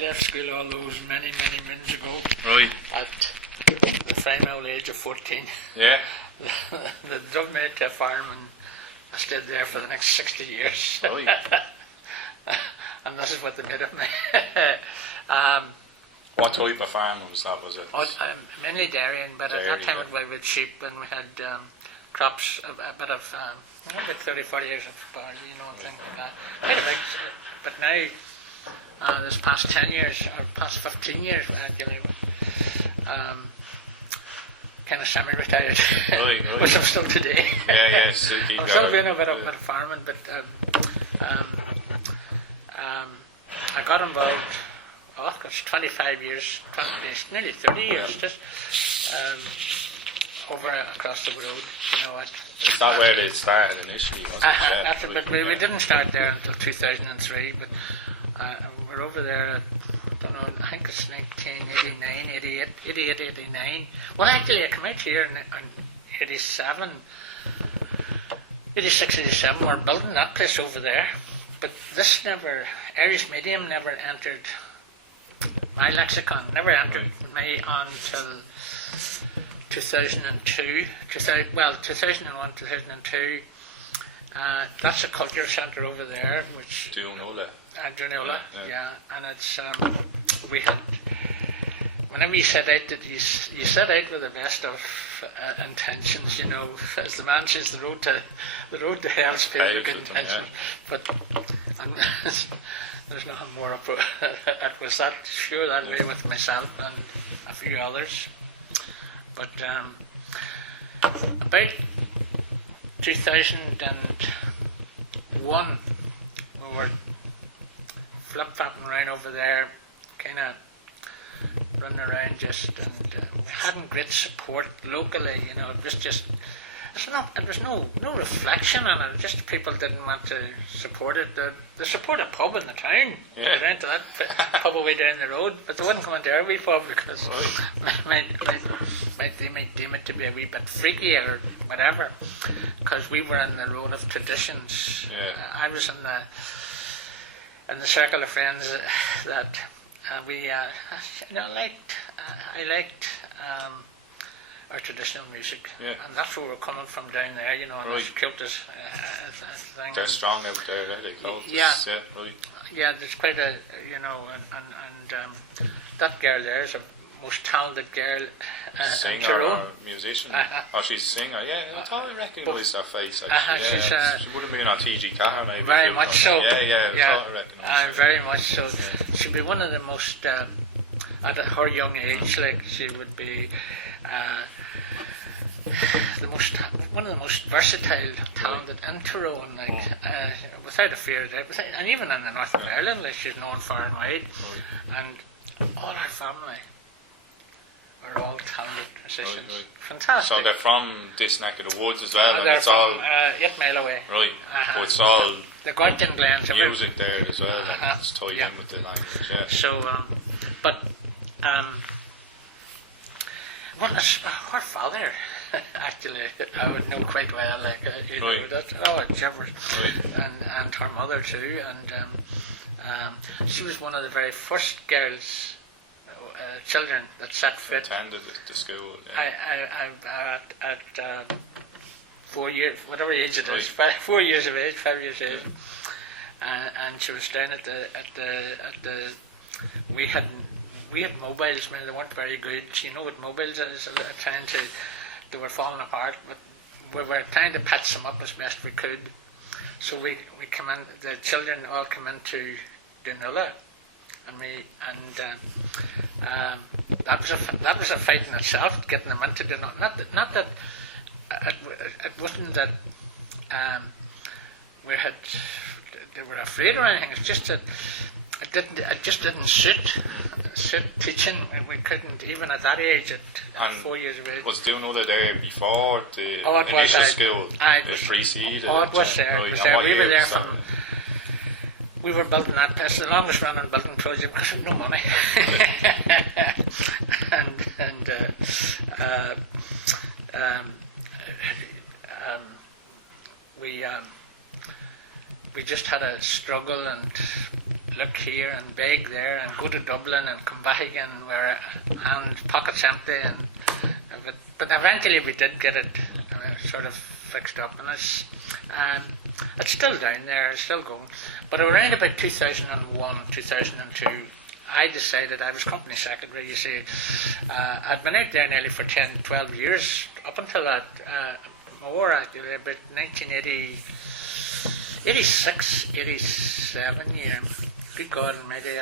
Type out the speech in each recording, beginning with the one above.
left school all those many moons ago. Right. At the fine old age of 14. Yeah. They drove me to a farm and I stayed there for the next 60 years. Right. And this is what they made of me. What type of farm was that? Was it? Mainly dairying, but at that time we had sheep and we had crops, a bit of, about 30-40 years of barley, and things like that. Quite a big, but now, this past 10 years, or past 15 years, actually, kind of semi-retired, Right. which I'm still today. Yeah, so I'm still doing a bit of farming, but I got involved, gosh, 25 years, nearly 30 years, just over across the road, Is that where they started initially, wasn't it? But we didn't start there until 2003, but we're over there, I don't know, I think it's 1989, 88, 89. Well, actually, I came out here in 87, 86, 87, we're building that place over there, but this Irish medium never entered my lexicon, never entered me until 2002, 2001, 2002. That's a culture centre over there, which... Dunola. Dunola, yeah. And it's, we had... Whenever you set out, you set out with the best of intentions, as the man says, the road to hell's paved with good intentions. But there's nothing more up it was that way with myself and a few others. But about 2001, we were flip-flopping around over there, kind of running around and we hadn't great support locally, it was just, there was no reflection on it, just people didn't want to support it. They support a pub in the town, they went to that pub away down the road, but they wouldn't come into our wee pub because they might deem it to be a wee bit freaky or whatever, because we were in the road of traditions. I was in the circle of friends that I liked our traditional music, and that's where we're coming from down there, and this Celtic thing. They're strong out there, they Yeah, there's quite a, and that girl there is a most talented girl. Singer or musician? She's a singer, I totally recognise her face, actually. She would have been on TG Car, maybe. Very much so. I totally recognise her. Very much so. She'd be one of the most, at her young age, she would be one of the most versatile, talented in Tyrone, without a fear of doubt. And even in the north of Ireland, she's known far and wide. And all her family are all talented musicians. Fantastic. So they're from this neck of the woods as well, and they're it's from, all 8 mile away. Right. But it's all the Gorton Glens. Music there as well, and it's tied in with the language. So, her father, actually, I would know quite well, that, gibberish. And her mother too, and she was one of the very first girls, children that set foot. Attended the school. At 4 years, whatever age it is, 4 years of age, 5 years of age, and she was down at the we had mobiles, I mean, they weren't very good. What mobiles is, they were falling apart, but we were trying to patch them up as best we could. So we come in, the children all come into Dunola, and that was a fight in itself, getting them into Dunola. Not that it wasn't that they were afraid or anything. It's just that it just didn't suit teaching. We couldn't, even at that age, at 4 years of age. Was Dunola there before the initial school? The preceded? It was there. It was there. We were there from... We were building that place, the longest running building project, because of no money. we just had a struggle, and look here and beg there and go to Dublin and come back again and wear pockets empty but eventually we did get it sort of fixed up, and it's still down there, it's still going. But around about 2001, 2002, I decided, I was company secretary, you see, I'd been out there nearly for 10, 12 years, up until that, more actually, about 1986, 87 year. Good God Almighty.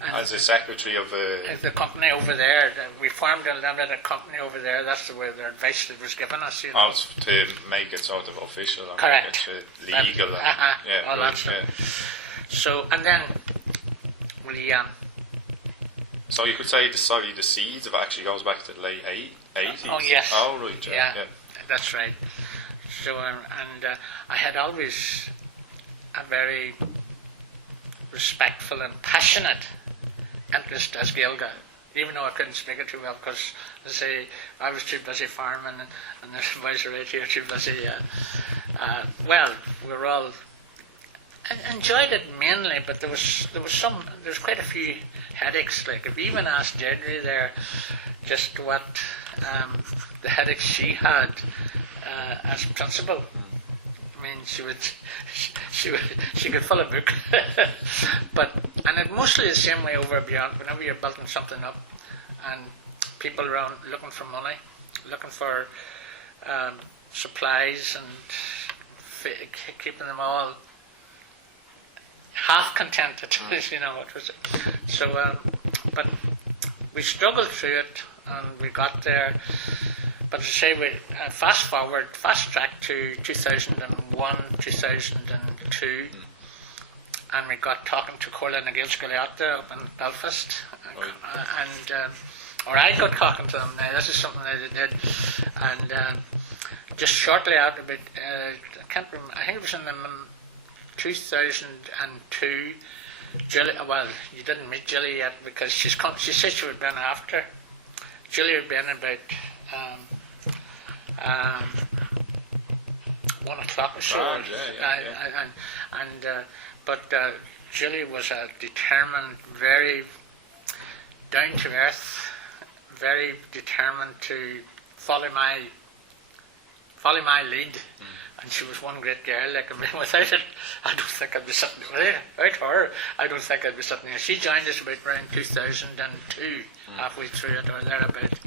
As a secretary of the company over there, we formed a limited company over there. That's the way the advice that was given us. You know. To make it sort of official and correct. Make it legal. All that So, and then we... so you could say the seeds of it actually goes back to the late 80s? Oh, yes. Oh, right, yeah. That's right. So, I had always a very respectful and passionate interest as Gaeilge, even though I couldn't speak it too well because, as I say, I was too busy farming and the boys right here too busy. Well, we were all enjoyed it mainly, but there was quite a few headaches. Like if you even asked Deirdre there, just what the headaches she had as principal. I mean, she could fill a book, and it mostly the same way over beyond. Whenever you're building something up, and people around looking for money, looking for supplies, and keeping them all half contented, you know what was it? So, but we struggled through it, and we got there. But to say we fast track to 2001, 2002, and we got talking to Corla and Gaelscoil out there up in Belfast, or I got talking to them. Now this is something that they did, and just shortly after, I can't remember. I think it was in 2002. Julie, well, you didn't meet Julie yet because she said she would be in after. Julie would be in about 1 o'clock or so. But Julie was a determined, very down to earth, very determined to follow my lead. And she was one great girl. Like, I mean, without it, I don't think I'd be sitting without her. I don't think I'd be sitting here. She joined us about around 2002, halfway through it or thereabout,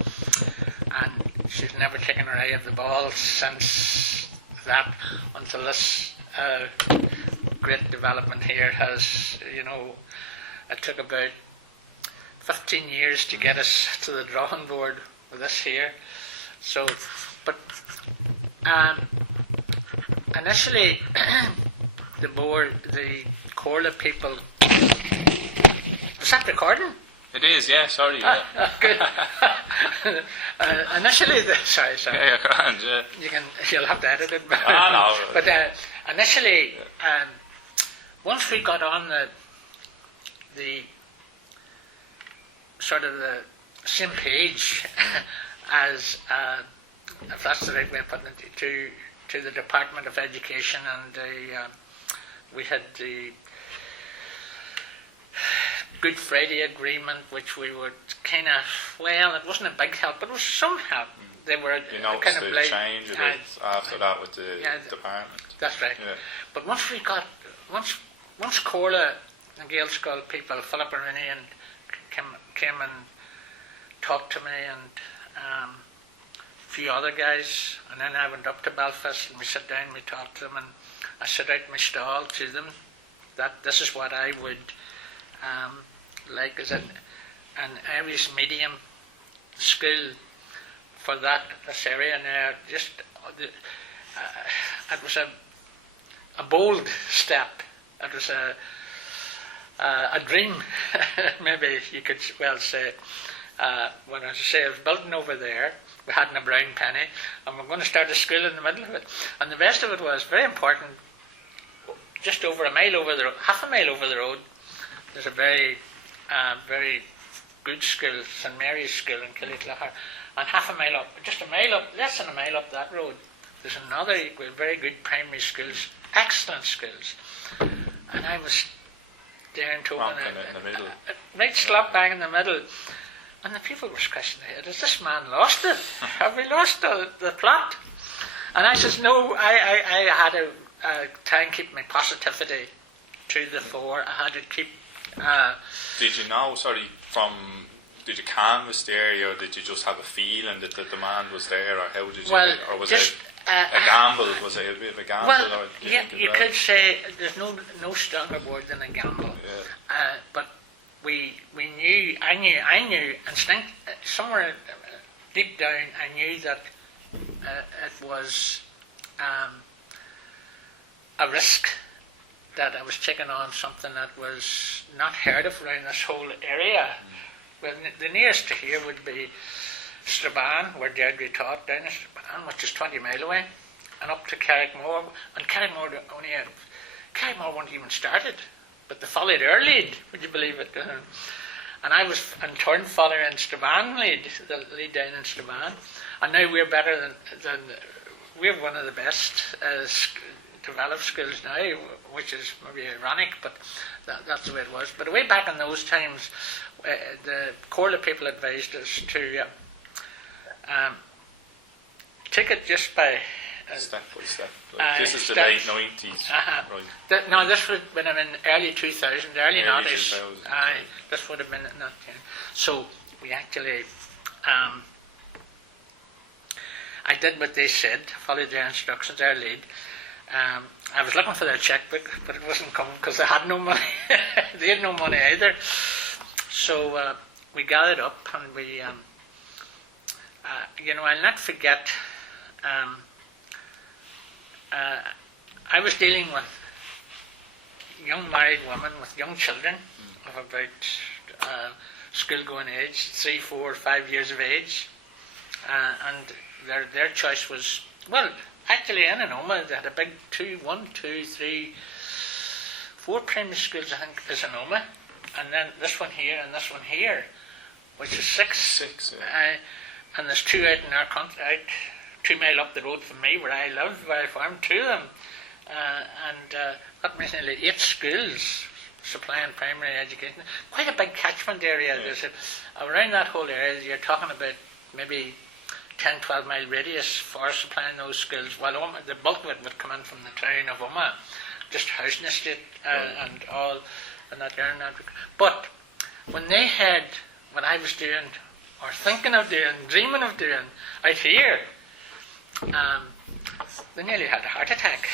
and she's never taken her eye off the ball since that until this great development here has. You know, it took about 15 years to get us to the drawing board with this here. So, but. Initially, the Corla people. Is that recording? It is, yeah. Sorry. Yeah. Good. Initially, sorry. Yeah, grand, yeah. You'll have to edit it. No. But initially, once we got on the sort of the same page as, if that's the right way of putting it, to the Department of Education, and we had the Good Friday Agreement, which we would kind of, well, it wasn't a big help, but it was some help. They were kind of like change a bit after that with the department. That's right. Yeah. But once Corla and Gaelscoil people, Philip Rooney, and came and talked to me, and a few other guys, and then I went up to Belfast and we sat down and we talked to them, and I set out my stall to them that this is what I would like as an Irish medium school for this area. Now, just it was a bold step. It was a dream, maybe you could well say. When I was building over there, we hadn't a brown penny, and we're going to start a school in the middle of it. And the best of it was very important. Just over a mile over the road, half a mile over the road, there's a very good school, St Mary's School in Killyclachar, and half a mile up, just a mile up, less than a mile up that road, there's another very good primary schools, excellent schools. And I was down to open in the middle. Right slap bang in the middle. And the people were scratching their head. Has this man lost it? Have we lost the plot? And I says, no, I had to try and keep my positivity to the fore. I had to keep... Did you know, did you canvass the area, or did you just have a feeling that the demand was there, or how did you... or was it a gamble? Was it a bit of a gamble? Well, yeah, you could say there's no stronger word than a gamble. Yeah. But we knew, I knew, instinct, somewhere deep down, I knew that it was a risk, that I was taking on something that was not heard of around this whole area. Well, the nearest to here would be Strabane, where Deirdre taught, down in Strabane, which is 20 miles away, and up to Carrickmore. And Carrickmore wasn't even started, but they followed our lead, would you believe it? And I was in turn following Strabane the lead down in Strabane. And now we're better than we're one of the best developed schools now, which is maybe ironic, but that's the way it was. But way back in those times, the Corla people advised us to take it just by step by step. This is the late 90s. Right. No, this would have been in early 2000, early 90s. This would have been in that time. So we actually, I did what they said, followed their instructions, their lead. I was looking for their checkbook, but it wasn't coming because they had no money. They had no money either. So we gathered up, and we, I'll not forget. I was dealing with young married women with young children of about school-going age, 3, 4, 5 years of age, and their choice was, well, actually in Ómaigh they had a big 4 primary schools, I think, is in Ómaigh, and then this one here and this one here, which is 6. 6, yeah. And there's 2 out in our country, out 2 miles up the road from me where I live, where I farm, 2 of them. That means nearly 8 schools supplying primary education. Quite a big catchment area. Yeah. Around that whole area, you're talking about maybe 10, 12 mile radius for supplying those schools. Well, the bulk of it would come in from the town of Ómaigh, just housing estate and all, and that area. But when they heard what I was doing, or thinking of doing, dreaming of doing, out here, they nearly had a heart attack.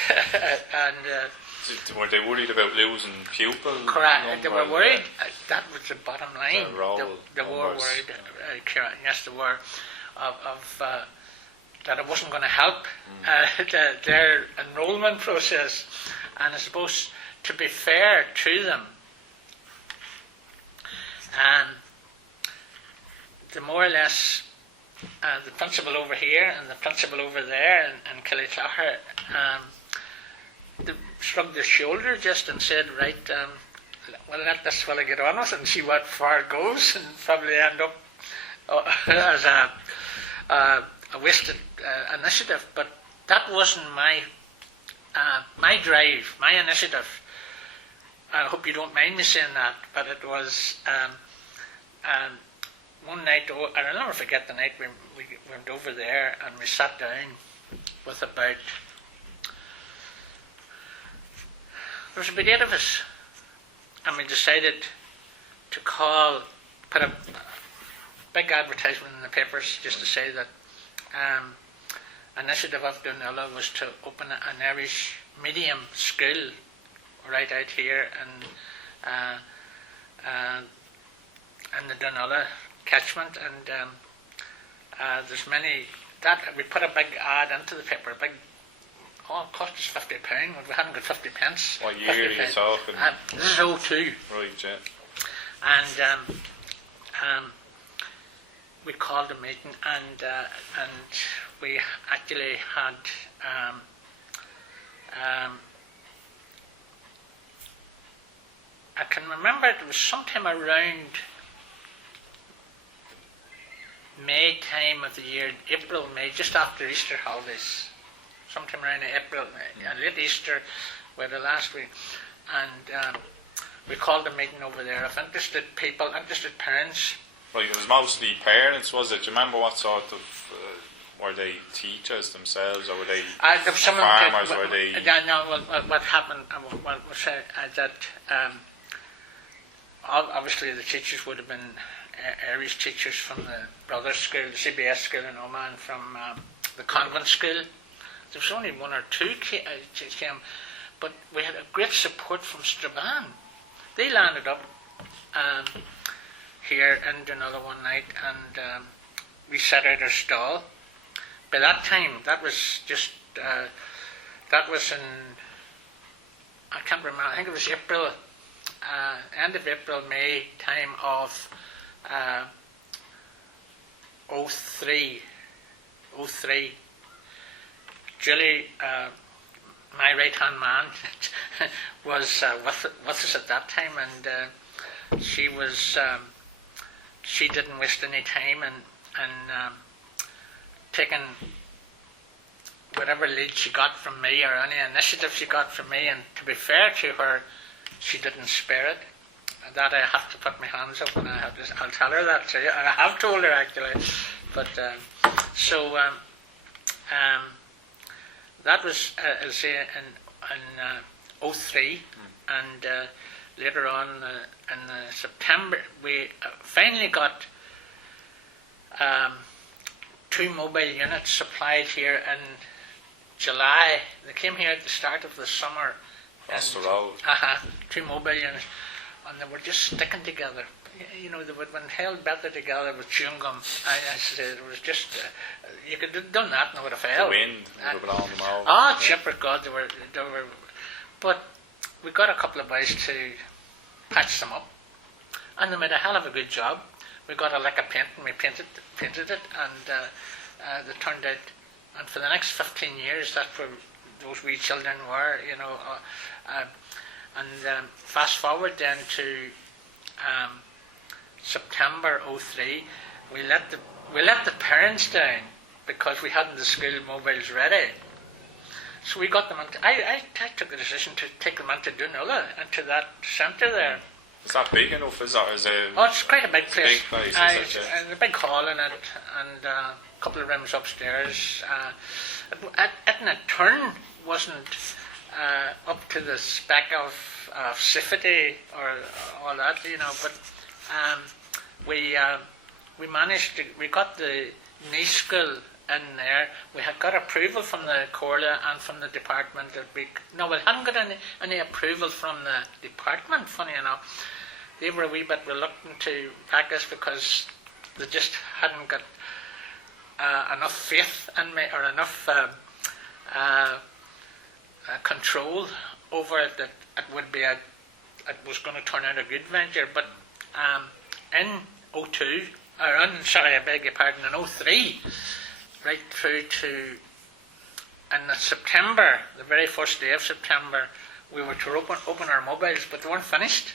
Were they worried about losing pupils? Correct. They were worried. That was the bottom line. They were worried. Yes, they were. Of that it wasn't going to help their enrolment process. And I suppose, to be fair to them, the more or less the principal over here and the principal over there in Killyclogher, they shrugged their shoulder just and said, right, we'll let this fella get on with it and see what far it goes, and probably end up as a wasted initiative. But that wasn't my drive, my initiative. I hope you don't mind me saying that, but it was one night, and I'll never forget the night we went over there and we sat down with there was about 8 of us, and we decided to put a big advertisement in the papers just to say that initiative of Donnella was to open an Irish medium school right out here in the Donnella catchment, and there's many that we put a big ad into the paper, it cost us £50. We hadn't got 50 pence. What year are you talking? This is 02. Right, yeah. And we called a meeting, and we actually had I can remember it was sometime around May time of the year, April, May, just after Easter holidays, sometime around April, May, late Easter, were the last week, and we called a meeting over there of interested people, interested parents. Right, it was mostly parents, was it? Do you remember what sort of, were they teachers themselves, or were they farmers? Were they? No, what happened was that obviously the teachers would have been Irish teachers from the Brothers School, the CBS school in Ómaigh, and from the convent school. There was only one or two came, but we had a great support from Strabane. They landed up here in Dunilla one night, and we set out our stall. By that time, that was in, I can't remember, I think it was April, end of April, May time of 03. Julie, my right-hand man, was with us at that time, and she didn't waste any time and taking whatever lead she got from me or any initiative she got from me, and to be fair to her, she didn't spare it. That I have to put my hands up, and I'll tell her that too. I have told her actually, but that was I'll say in 03, and later on in September we finally got 2 mobile units supplied here in July. They came here at the start of the summer. That's the road. 2 mobile units, and they were just sticking together. You know, they would have been held better together with chewing gum. I said it was just you could have done that and it would have failed. The wind would have blown them out. Chipper God, they were. But we got a couple of boys to patch them up, and they made a hell of a good job. We got a lick of paint and we painted it, and they turned out. And for the next 15 years, that's where those wee children were, you know. Fast forward then to September 03, we let the parents down because we hadn't the school mobiles ready. So we got them into, I took the decision to take them into Dunilla, into that centre there. Is that big enough? Is it? Oh, it's quite a big place. And a big hall in it, and a couple of rooms upstairs. In a turn wasn't up to the spec of safety or all that, you know. But we managed to. We got the knee school in there. We had got approval from the Corla and from the department. We hadn't got any approval from the department. Funny enough, they were a wee bit reluctant to back us because they just hadn't got enough faith in me or enough control over it that it would be it was going to turn out a good venture. But in 02, I beg your pardon, in 03, right through to in September, the very first day of September, we were to open our mobiles, but they weren't finished.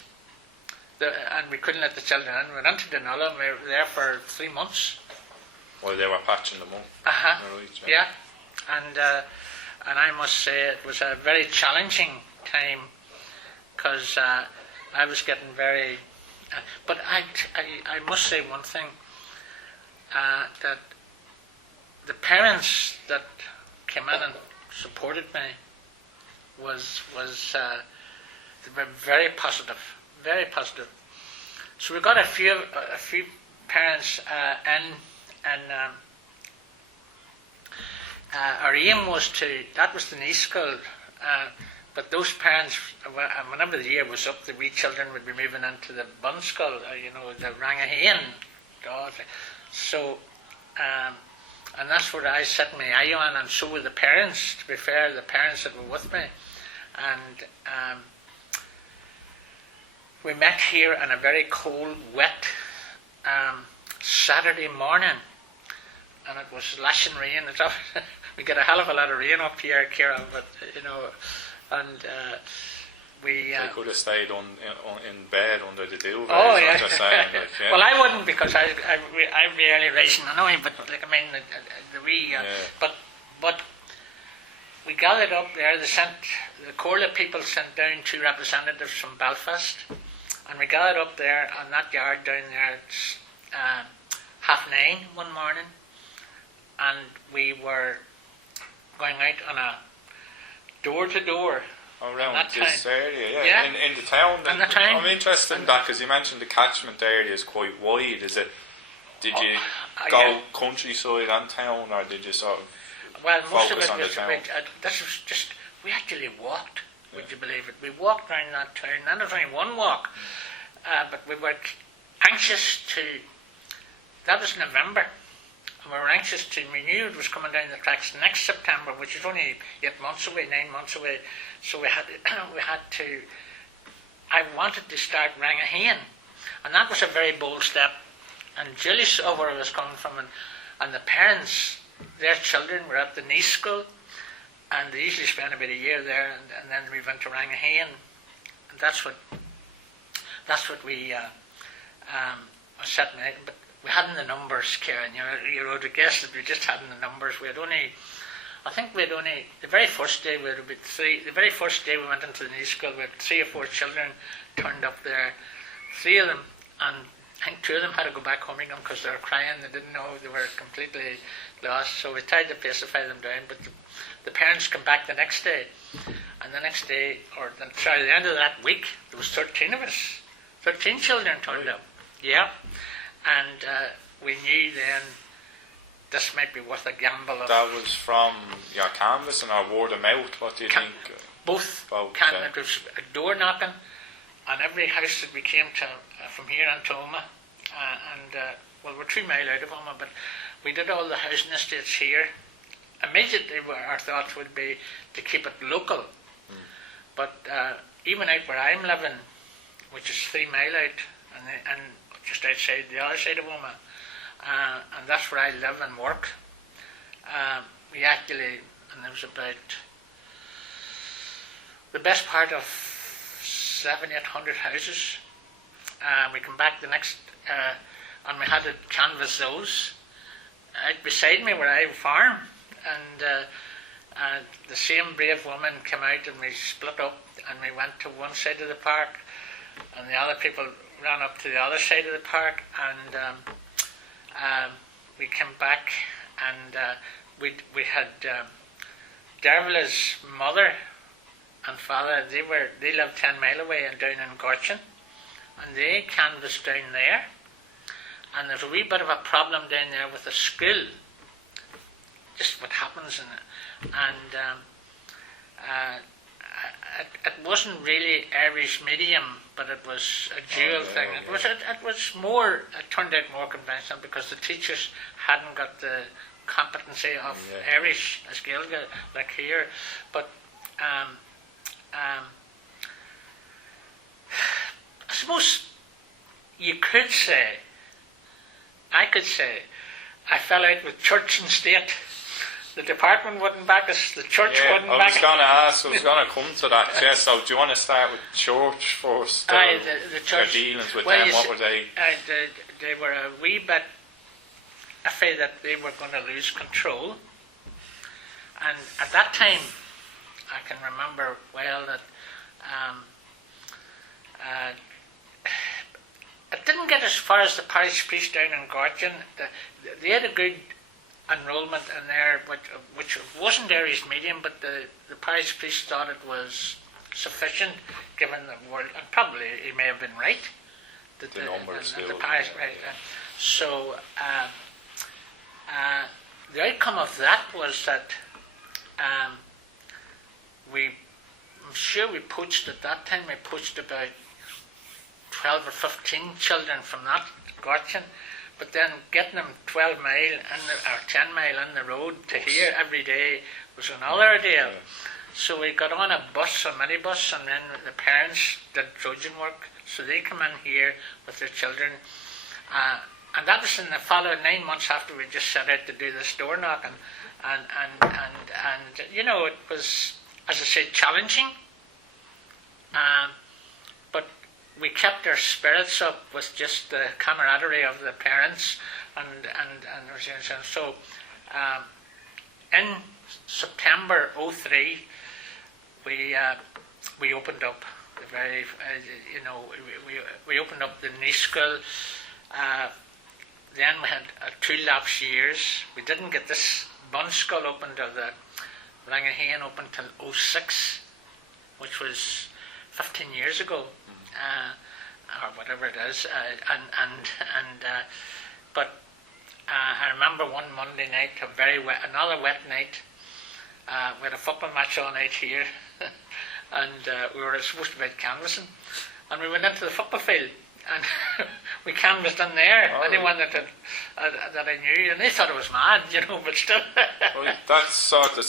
And we couldn't let the children in. We went into Dunilla and we were there for 3 months. Well, they were patching them up. Right, yeah. And I must say it was a very challenging time because I was getting very... but I must say one thing, that the parents that came in and supported me was they were very positive. Very positive. So we got a few parents in, and our aim was that was the knee school, but those parents, whenever the year was up, the wee children would be moving into the bun school, the Rangahain. So, and that's where I set my eye on, and so were the parents, to be fair, the parents that were with me. And we met here on a very cold, wet Saturday morning, and it was lashing rain. We get a hell of a lot of rain up here, Kieran, but and we. They could have stayed in bed under the duvet. Oh yeah. Yeah. Well, I wouldn't because I rarely rise in the night, but the wee. Yeah. But we gathered up there. The Corla people sent down 2 representatives from Belfast, and we gathered up there on that yard down there at 9:30 one morning, and we were going out on a door-to-door. Around this area, yeah. In the town. In the town. I'm interested in that because you mentioned the catchment area is quite wide. Did you go countryside and town, or did you sort of most of focus it on the was, town? this was just, we actually walked, would you believe it? We walked around that town, and it was only one walk, but we were anxious to, that was November, and we were anxious to, we knew it was coming down the tracks next September, which is only 9 months away, so we had to, I wanted to start Rangahain, and that was a very bold step, and Julie saw where I was coming from, and the parents, their children were at the niece school, and they usually spent about a year there, and then we went to Rangahain, and that's what we set me. But we hadn't the numbers, Karen. You would have guessed that we just hadn't the numbers. The very first day we had about 3. The very first day we went into the niece school, we had 3 or 4 children turned up there. 3 of them, and I think 2 of them had to go back home again because they were crying. They didn't know, they were completely lost. So we tried to pacify them down. But the parents came back the next day, and the next day, the end of that week, there was 13 of us. 13 children turned up. Yeah, and we knew then this might be worth a gamble. That was from your canvassing or word of mouth. What do you think? Both. It was a door knocking on every house that we came to from here on to Ómaigh, we're 2 mile out of Ómaigh, but we did all the housing estates here. Immediately our thoughts would be to keep it local, but even out where I'm living, which is 3 mile out, and just outside the other side of Ómaigh, and that's where I live and work. We actually, and there was about the best part of 700-800 houses. We come back the next, and we had to canvass those. Out beside me where I farm, and the same brave woman came out, and we split up, and we went to one side of the park, and the other people ran up to the other side of the park, and we came back, and we had Dervla's mother and father. They lived 10 mile away and down in Gorchin, and they canvassed down there, and there's a wee bit of a problem down there with the school, just what happens in it, and it wasn't really Irish medium, but it was a dual thing. It turned out more conventional because the teachers hadn't got the competency of Irish as Gaeilge, like here, but I suppose I could say, I fell out with church and state. The department wouldn't back us, the church wouldn't back us. I was going to come to that. Yeah, so do you want to start with church first? The church. Your dealings with them, what were they? They were a wee bit afraid that they were going to lose control. And at that time, I can remember well that it didn't get as far as the parish priest down in Gorchin. They had a good enrolment in there, which wasn't Irish medium, but the parish priest thought it was sufficient given the world, and probably he may have been right. The numbers the parish, right. So the outcome of that was that I'm sure we poached at that time. We poached about 12 or 15 children from that Gorchin. But then getting them 12 mile or 10 mile on the road to here every day was another ordeal. Yeah. So we got on a bus, a minibus, and then the parents did Trojan work. So they come in here with their children. And that was in the following 9 months after we just set out to do this door knocking. And you know, it was, as I said, challenging. But we kept our spirits up with just the camaraderie of the parents, and so in September '03, we opened up the very, we opened up the knee school. Then we had 2 lapse years. We didn't get this bun school open till the Labhraíonn opened till '06, which was 15 years ago, or whatever it is. But I remember one Monday night, another wet night. We had a football match all night here, and we were supposed to be out canvassing, and we went into the football field, and we canvassed in there. Anyone that I knew, and they thought it was mad, but still. Well, that's sort of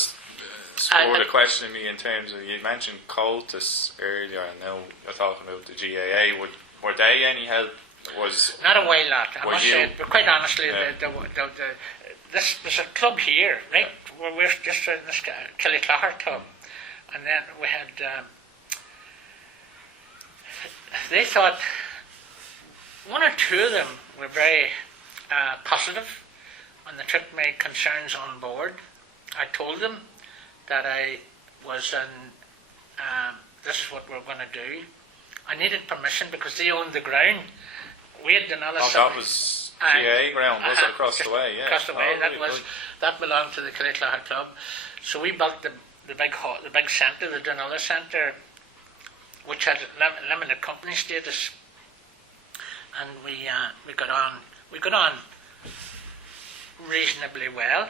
spurred a question in me in terms of, you mentioned cultists earlier, and now you're talking about the GAA. Were they any help? Not a while, lad. I must say, but quite honestly, there's a club here, right? Where we're just in this Killyclahar club, and then we had. They thought one or two of them were very positive, and they took my concerns on board. I told them that I was this is what we're going to do. I needed permission because they owned the ground. We had another. That was GAA ground, was it, across the way? Yeah, across the way. That belonged to the Killyclahar club. So we built the big centre, the Dunullah Centre, which had limited company status, and we got on reasonably well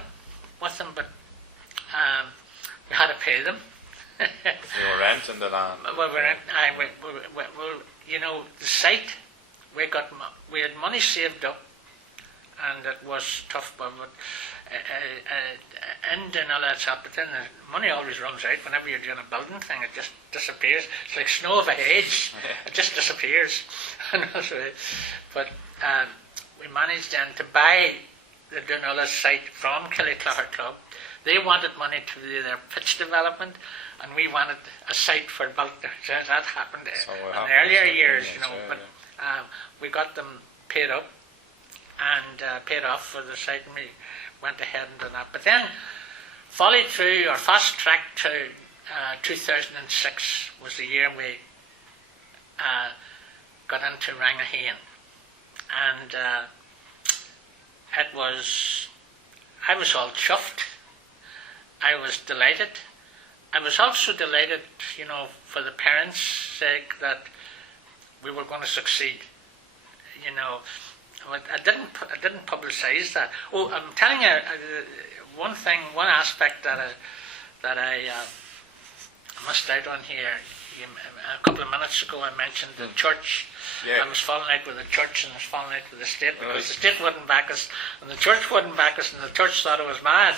with them, but we had to pay them. You were renting the land. Well, the site, we had money saved up, and it was tough, but in Dunullah itself, but then the money always runs out. Whenever you're doing a building thing, it just disappears. It's like snow of a hedge. It just disappears. But we managed then to buy the Dunullah site from Killyclahar Club. They wanted money to do their pitch development, and we wanted a site for built. So that happened in the earlier years, but we got them paid up and paid off for the site, and we went ahead and done that. But then followed through, or fast tracked to 2006 was the year we got into Rangahain, and I was all chuffed. I was delighted. I was also delighted, for the parents' sake, that we were going to succeed. I didn't publicise that. Oh, I'm telling you one aspect that I missed out on here. A couple of minutes ago, I mentioned the church. Yeah. I was falling out with the church, and I was falling out with the state because the state wouldn't back us, and the church wouldn't back us, and the church thought I was mad.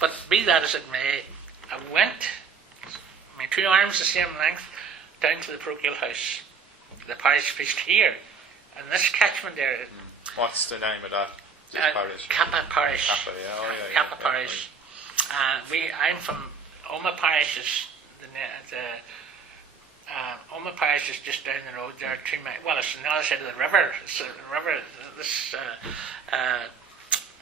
But be that as it may, I went, my 2 arms the same length, down to the parochial house, the parish priest here, in this catchment area. What's the name of that parish? Kappa Parish. Kappa, yeah. Kappa Parish. I'm from Ómaigh Parish. Ómaigh Parish is just down the road there. It's on the other side of the river. It's the river.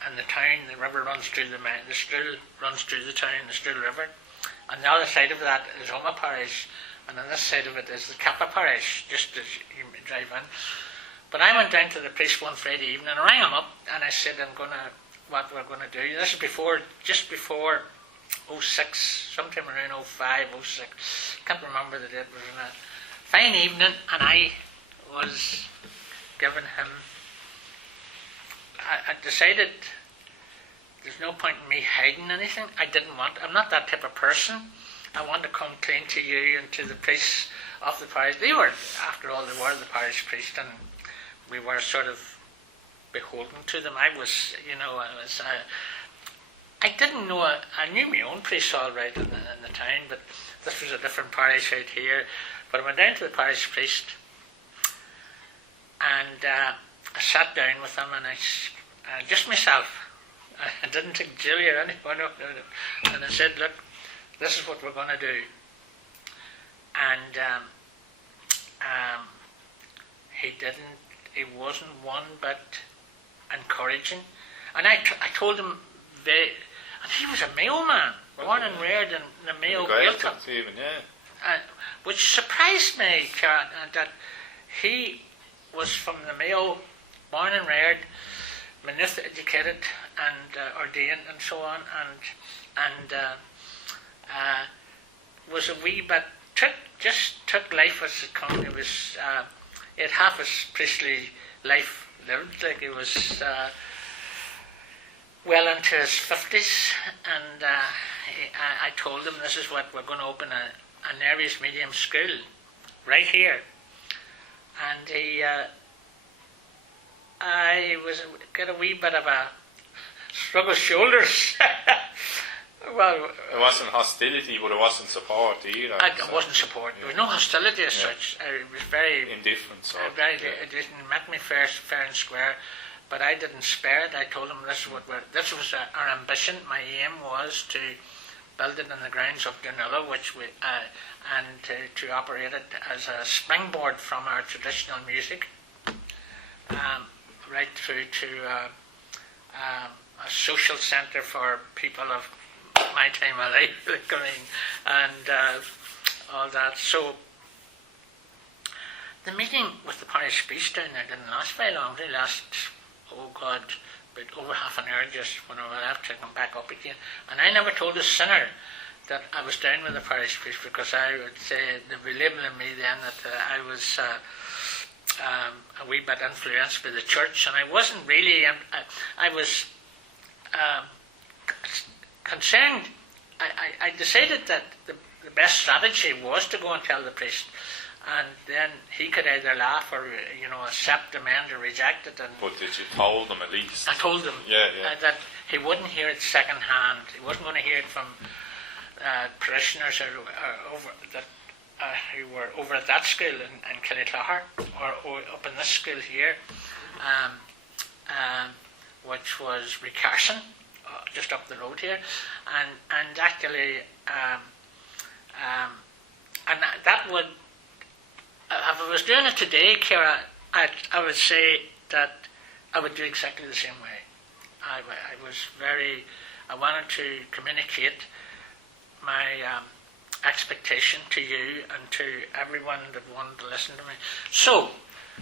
And the town, the river runs through the Still runs through the town, the Still River. And the other side of that is Ómaigh Parish, and on this side of it is the Kappa Parish, just as you drive in. But I went down to the priest one Friday evening and rang him up, and I said, what we're going to do. This is just before 06, sometime around 05, 06. Can't remember the date. It was on a fine evening, and I was giving him. I decided there's no point in me hiding anything. I'm not that type of person. I want to come clean to you and to the priests of the parish. They were, after all, they were the parish priest, and we were sort of beholden to them. I didn't know, I knew my own priest all right in the town, but this was a different parish out here. But I went down to the parish priest, and I sat down with him, and just myself. I didn't take Julie or anyone. No. And I said, look, this is what we're going to do. And he wasn't one bit encouraging. And I told him, And he was a Mayo man, born and reared in the Mayo Gaelscoil. Which surprised me, that he was from the Mayo, born and reared, Maynooth educated and ordained and so on, and was a wee bit, took life as it come. It was, he had half his priestly life lived, like he was well into his 50s, and I told him, this is what we're going to open an Aries medium school right here. And he, I was got a wee bit of a shrug of shoulders. Well, it wasn't hostility, but it wasn't support either. It wasn't support. Yeah. There was no hostility as such. It was very indifferent. It didn't make me fair and square. But I didn't spare it. I told him this was our ambition. My aim was to build it in the grounds of Gníomhaire, which we and to operate it as a springboard from our traditional music, right through to a social centre for people of my time of life, and all that. So the meeting with the parish priest down there didn't last very long. They last, oh God, about over half an hour just when I left to come back up again. And I never told a sinner that I was down with the parish priest, because I would say they'd be labelling me then that I was a wee bit influenced by the church, and I wasn't really. I was concerned. I decided that the best strategy was to go and tell the priest, and then he could either laugh or accept, amend, or reject it. But did you told him at least? I told him that he wouldn't hear it second hand. He wasn't going to hear it from parishioners who were over at that school in Killyclahar, or up in this school here, which was Recarson, just up the road here, and actually, and that would, if I was doing it today, Ciara, I would say that I would do exactly the same way. I wanted to communicate my expectation to you and to everyone that wanted to listen to me. So,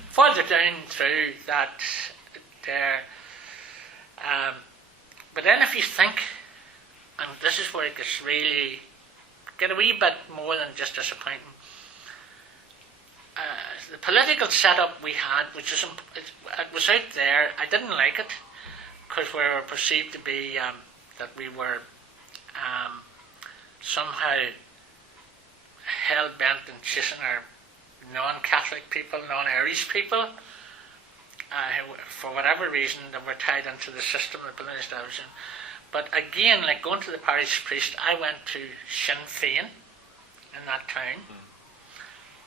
further down through that there, but then if you think, and this is where it gets really, get a wee bit more than just disappointing. The political setup we had, which is, it was out there, I didn't like it, because we were perceived to be, that we were somehow hell-bent in chasing our non-Catholic people, non-Irish people, for whatever reason, that were tied into the system, the political establishment. But again, like going to the parish priest, I went to Sinn Féin in that town,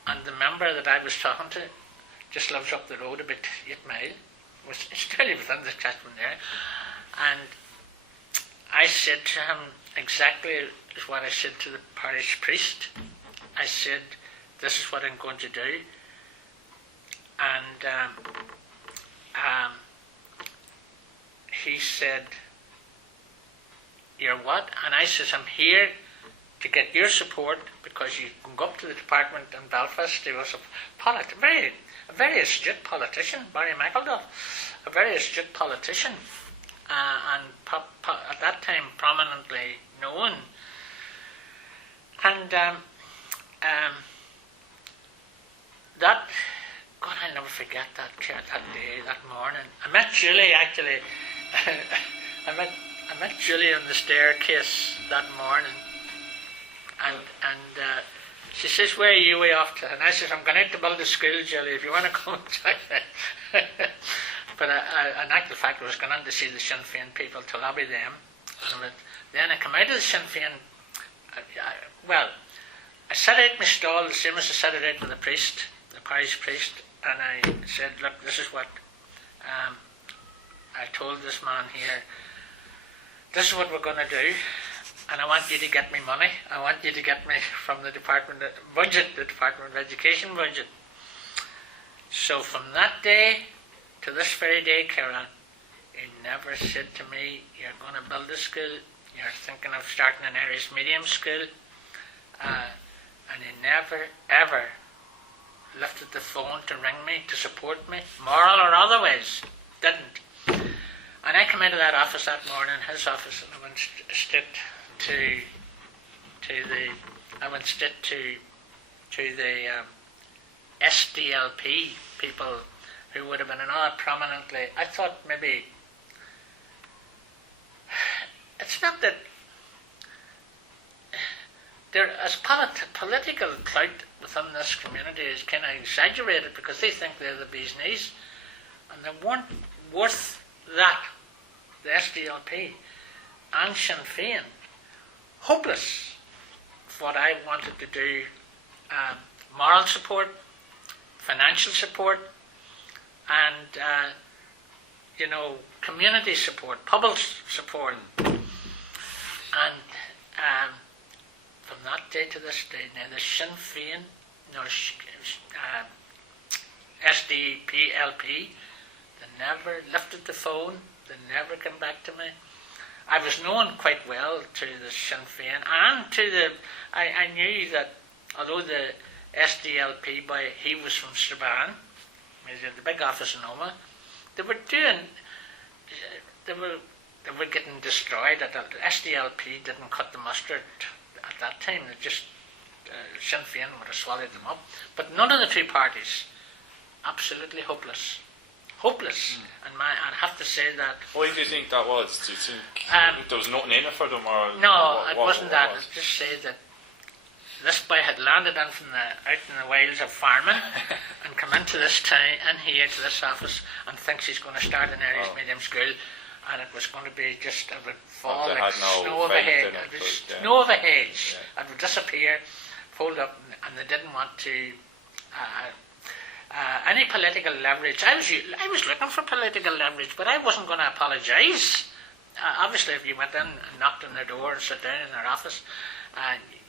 and the member that I was talking to just lives up the road about 8 miles. It's totally within the catchment area. And I said to him exactly what I said to the parish priest. I said, this is what I'm going to do. And he said, you're what? And I said, I'm here to get your support, because you can go up to the department in Belfast. He was a very astute politician, Barry McElduff, a very astute politician, and at that time prominently known. And that, God, I'll never forget that day, that morning. I met Julie actually. I met Julie on the staircase that morning, and she says, "Where are you way off to?" And I said, "I'm going out to build a school, Julie, if you want to come and join me." But in actual fact, I was going on to see the Sinn Féin people to lobby them. And then I come out of the Sinn Féin. I set out my stall the same as I set it out with the priest, the parish priest, and I said, "Look, this is what I told this man here. This is what we're going to do, and I want you to get me money. I want you to get me from the department budget, the Department of Education budget." So from that day to this very day, Ciara, he never said to me, "You're going to build a school you're thinking of starting an Irish medium school, and he never, ever lifted the phone to ring me, to support me, moral or otherwise. Didn't. And I came into that office that morning, his office, and I went straight to the SDLP people who would have been another prominently. I thought maybe it's not that there as political clout within this community is kind of exaggerated because they think they're the bee's knees, and they weren't worth that. The SDLP and Sinn Féin, hopeless for what I wanted to do, moral support, financial support, and community support, public support. And from that day to this day, now the Sinn Féin, SDPLP, they never lifted the phone, they never came back to me. I was known quite well to the Sinn Féin and to the... I knew that although the SDLP boy, he was from Strabane, he was in the big office in Ómaigh, they were getting destroyed. The SDLP didn't cut the mustard at that time. They just Sinn Féin would have swallowed them up. But none of the two parties, absolutely hopeless. And I'd have to say that. Why do you think that was? Do you think there was nothing in it for them, or no? It wasn't that. I'd just say that this boy had landed in from out in the wilds of farming and come into this town, in here to this office, and thinks he's going to start an Irish medium school, and it was going to be just, it would fall like snow of a hedge. Snow of a hedge. It would disappear, fold up, and they didn't want to. Any political leverage. I was looking for political leverage, but I wasn't going to apologise. Obviously, if you went in and knocked on their door and sat down in their office,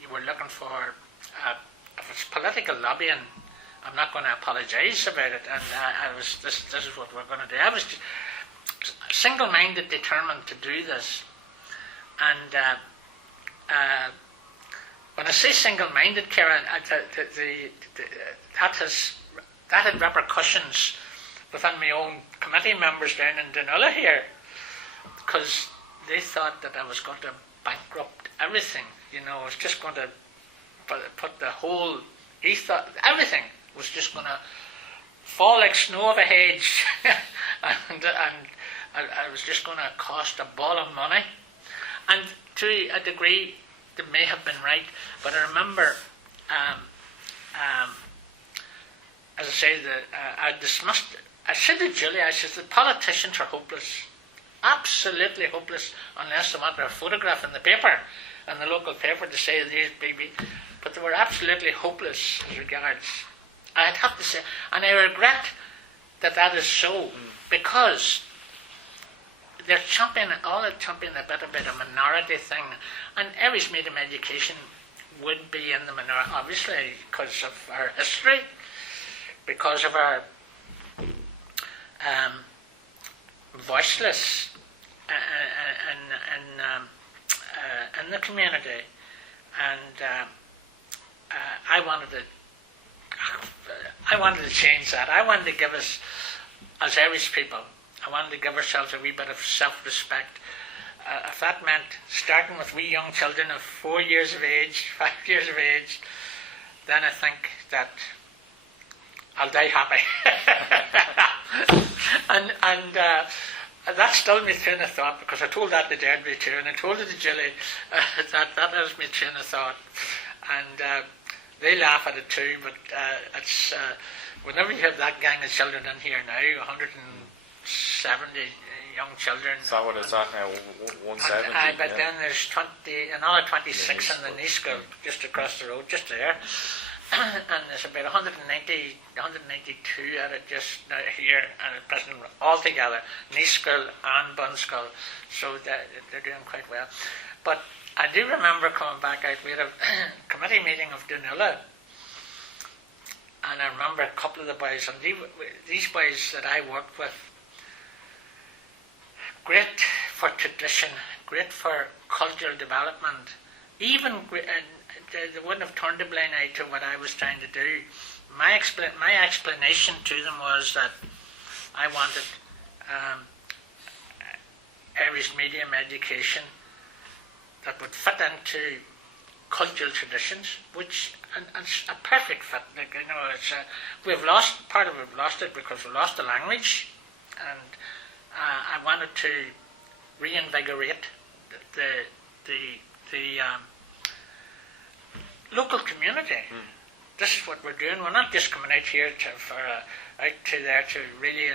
you were looking for. If it's political lobbying, I'm not going to apologise about it. And This is what we're going to do. I was single-minded, determined to do this. And when I say single-minded, Karen, that had repercussions within my own committee members down in Dunulla here, because they thought that I was going to bankrupt everything. I was just going to put the whole. He thought everything was just going to fall like snow of a hedge, and I was just going to cost a ball of money. And to a degree, they may have been right, but I remember. As I say, I dismissed. I said to Julie, I said, the politicians are hopeless, absolutely hopeless, unless they want their photograph in the paper, in the local paper, to say these baby. But they were absolutely hopeless as regards. I'd have to say, and I regret that is so, because they're championing a bit about a minority thing, and Irish medium education would be in the minority, obviously, because of our history. Because of our voiceless in the community, and I wanted to change that. I wanted to give us, as Irish people, I wanted to give ourselves a wee bit of self-respect. If that meant starting with wee young children of 4 years of age, 5 years of age, then I think that I'll die happy. and that still my train of thought, because I told that to Deirdre too, and I told it to Julie, that is my train of thought. And they laugh at it too, but it's whenever you have that gang of children in here now, 170 young children. Is that what it's at now? 170? But then there's another 26 in the knee school, just across the road, just there. And there's about 192 at it just here at present altogether, knee school and bun school, so they're doing quite well. But I do remember coming back out, we had a committee meeting of Dunulla, and I remember a couple of the boys, and these boys that I worked with, great for tradition, great for cultural development. Even they wouldn't have turned a blind eye to what I was trying to do. My explanation to them was that I wanted Irish medium education that would fit into cultural traditions, which and a perfect fit. Like, you know, it's we've lost it because we lost the language, and I wanted to reinvigorate the local community. This is what we're doing. We're not just coming out here out to there to really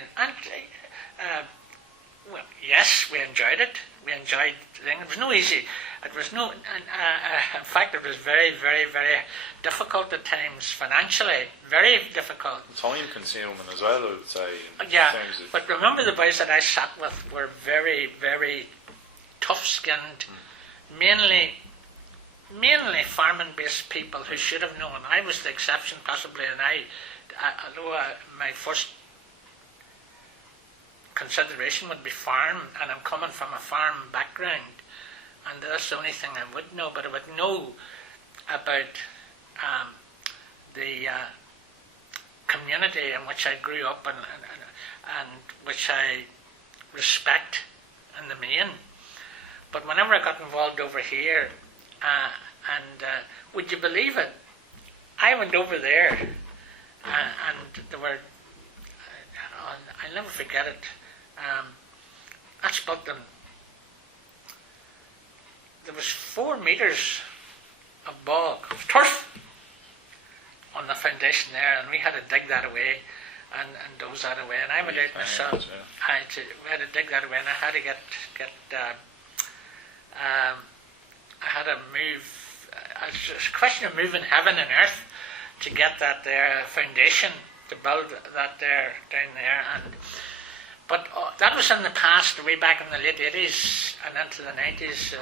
well, yes, we enjoyed it. We enjoyed the thing. It was no easy. It was no. In fact, it was very, very, very difficult at times financially. Very difficult. Time consuming as well, I would say. Yeah, but remember, the boys that I sat with were very, very tough-skinned, mainly farming-based people who should have known. I was the exception, possibly, and although my first consideration would be farm, and I'm coming from a farm background, and that's the only thing I would know. But I would know about the community in which I grew up and which I respect in the main. But whenever I got involved over here, would you believe it? I went over there, and there were. I'll never forget it. I spot them. There was 4 meters of bog, of turf, on the foundation there, and we had to dig that away and doze that away. And I went out myself. We had to dig that away, and I had to get. I had to move. It's a question of moving heaven and earth to get that there foundation, to build that there down there. But that was in the past, way back in the late 80s and into the 90s.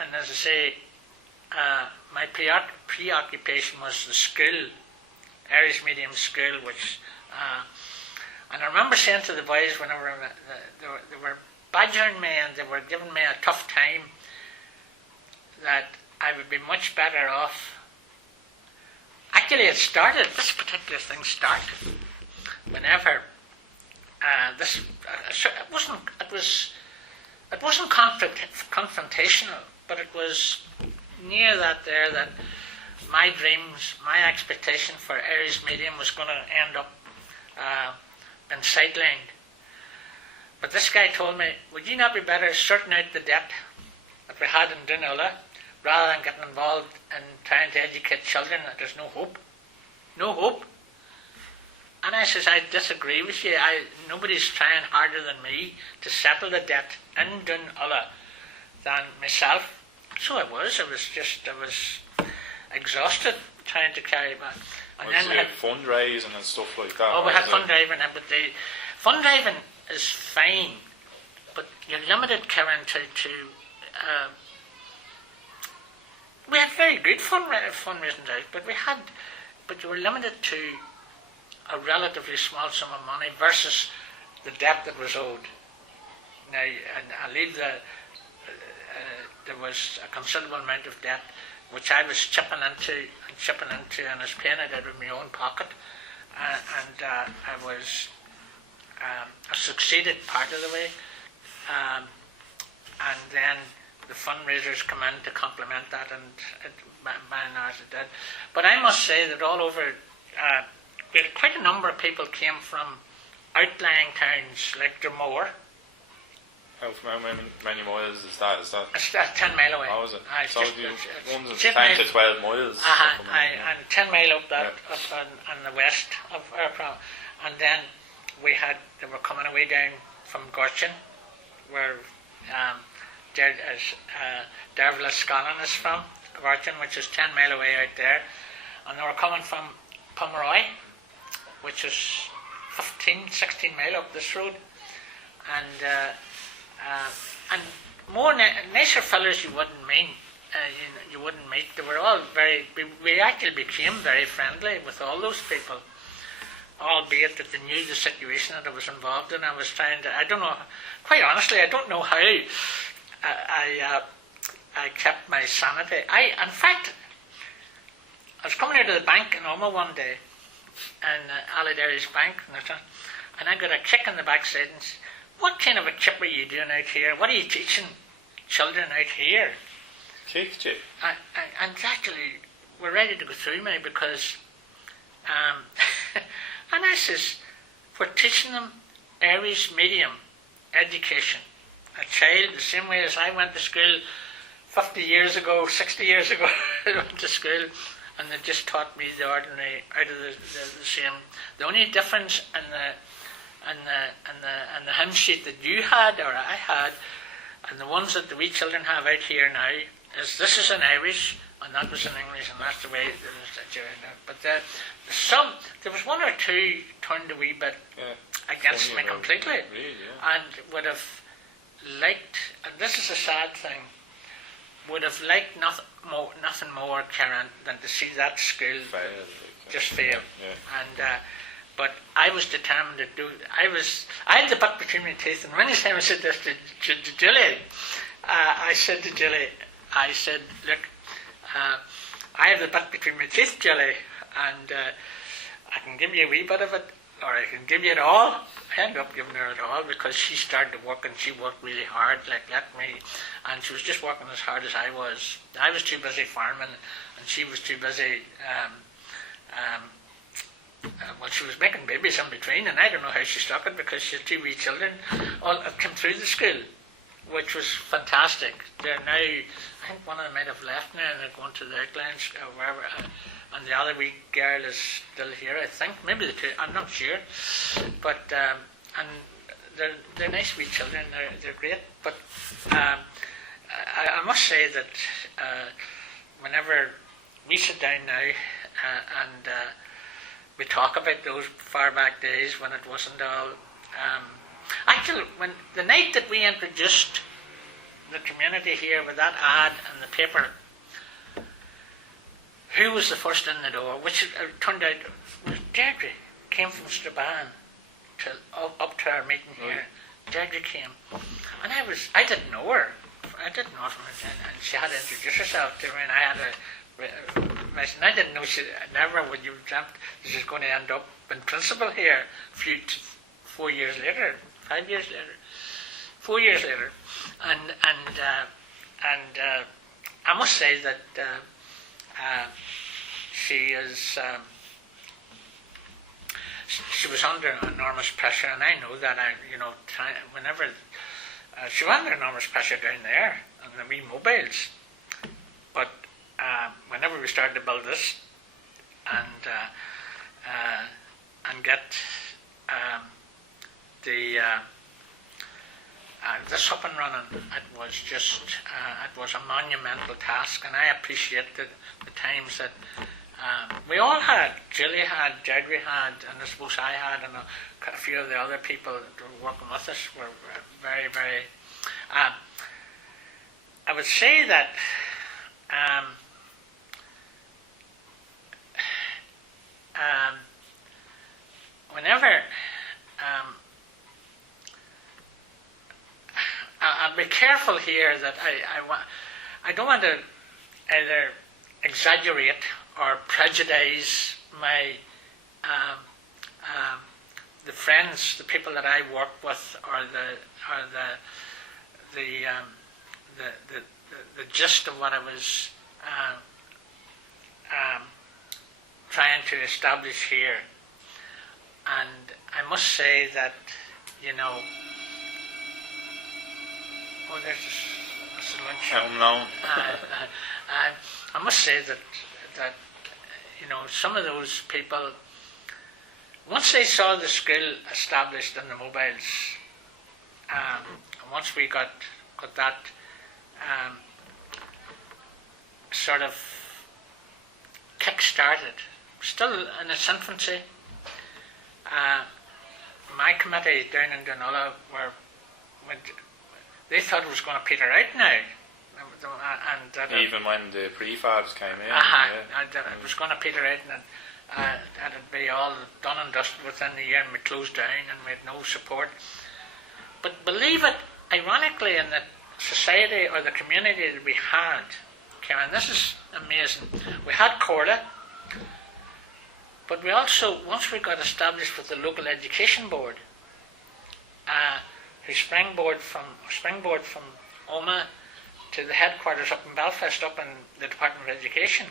And as I say, my preoccupation was the school, Irish medium school, which. And I remember saying to the boys whenever they were badgering me and they were giving me a tough time, that I would be much better off. Actually, this particular thing started whenever it wasn't confrontational, but it was near that my dreams, my expectation for Irish medium was going to end up being sidelined. But this guy told me, would you not be better sorting out the debt that we had in Dunulla, rather than getting involved in trying to educate children that there's no hope? No hope. And I says, I disagree with you. Nobody's trying harder than me to settle the debt in Dunulla than myself. So I was exhausted trying to carry back. And then we had fundraising and stuff like that. Oh, we had fundraising, but the fundraising is fine, but you're limited, Karen, to we had very good fundraising days, but you were limited to a relatively small sum of money versus the debt that was owed. Now, and I leave there was a considerable amount of debt which I was chipping into, and I was paying it out of my own pocket, and I succeeded part of the way, and then the fundraisers come in to complement that, and by and large it did. But I must say that all over, we had quite a number of people came from outlying towns like Dromore. How many miles is that? It's 10 mile away. How is it? So one's 10 to 12 miles. And 10 mile up that, up on the west of our province. And then they were coming away down from Gorchin, where Deirdre Scoile is from, Gorchin, which is 10 mile away out there. And they were coming from Pomeroy, which is 16 mile up this road. And more nicer fellas you wouldn't meet. You wouldn't meet. They were all we actually became very friendly with all those people. albeit that they knew the situation that I was involved in. I was trying to, I don't know, quite honestly, I don't know how I kept my sanity. In fact, I was coming out of the bank in Ómaigh one day, in Allidary's bank, and I got a kick in the backside and said, "What kind of a chip are you doing out here? What are you teaching children out here?" Kicked you? And actually, we're ready to go through me because, and I says, we're teaching them Irish medium education. A child, the same way as I went to school 50 years ago, 60 years ago, I went to school, and they just taught me the ordinary out of the same. The only difference in the hymn sheet that you had or I had, and the ones that the wee children have out here now, is this is in Irish and that was in English, and that's the way it is. But there was one or two turned a wee bit against me completely, really, and would have liked. And this is a sad thing. Would have liked nothing more, Karen, than to see that school just fail. Yeah. And but I was determined to do it. I had the butt between my teeth, and many times I said this to Julie. I said to Julie, I said, "Look, I have the butt between my teeth, Julie, and I can give you a wee bit of it, or I can give you it all." I ended up giving her it all because she started to work, and she worked really hard, like me, and she was just working as hard as I was. I was too busy farming, and she was too busy. Well, she was making babies in between, and I don't know how she stuck it because she had two wee children all came through the school, which was fantastic. They're now, I think one of them might have left now, and they're going to their Glenns or wherever, and the other wee girl is still here, I think. Maybe the two, I'm not sure. But, and they're nice wee children, they're great. But I must say that whenever we sit down now and we talk about those far back days when it wasn't all... actually, when the night that we introduced the community here with that ad in the paper, who was the first in the door, which turned out was Deirdre, came from Strabane up to our meeting here. Deirdre came, and I didn't know her. I didn't know her from her, and she had to introduce herself to me, and I had to. I didn't know never would you dreamt this is going to end up in principal here 4 years later, 5 years later, 4 years later, and I must say that she is she was under enormous pressure, and I know that. Whenever she was under enormous pressure down there on the wee mobiles, but whenever we started to build this and get this up and running, it was just it was a monumental task, and I appreciate the times that we all had. Julie had, Deirdre had, and I suppose I had, and a few of the other people that were working with us were very, very. I would say that. Whenever I'll be careful here that I don't want to either exaggerate or prejudice my the friends, the people that I work with, or the gist of what I was trying to establish here. And I must say that, there's lunch. No. I must say that some of those people, once they saw the skill established in the mobiles, once we got that sort of kick-started, still in its infancy. My committee down in Dunulla they thought it was going to peter out now. And even when the prefabs came in. It was going to peter out, that'd be all done and dusted within the year, and we closed down and we had no support. But believe it, ironically, in the society or the community that we had, Karen, this is amazing. We had Corla, but we also, once we got established with the local education board, who springboard from Ómaigh to the headquarters up in Belfast, up in the Department of Education.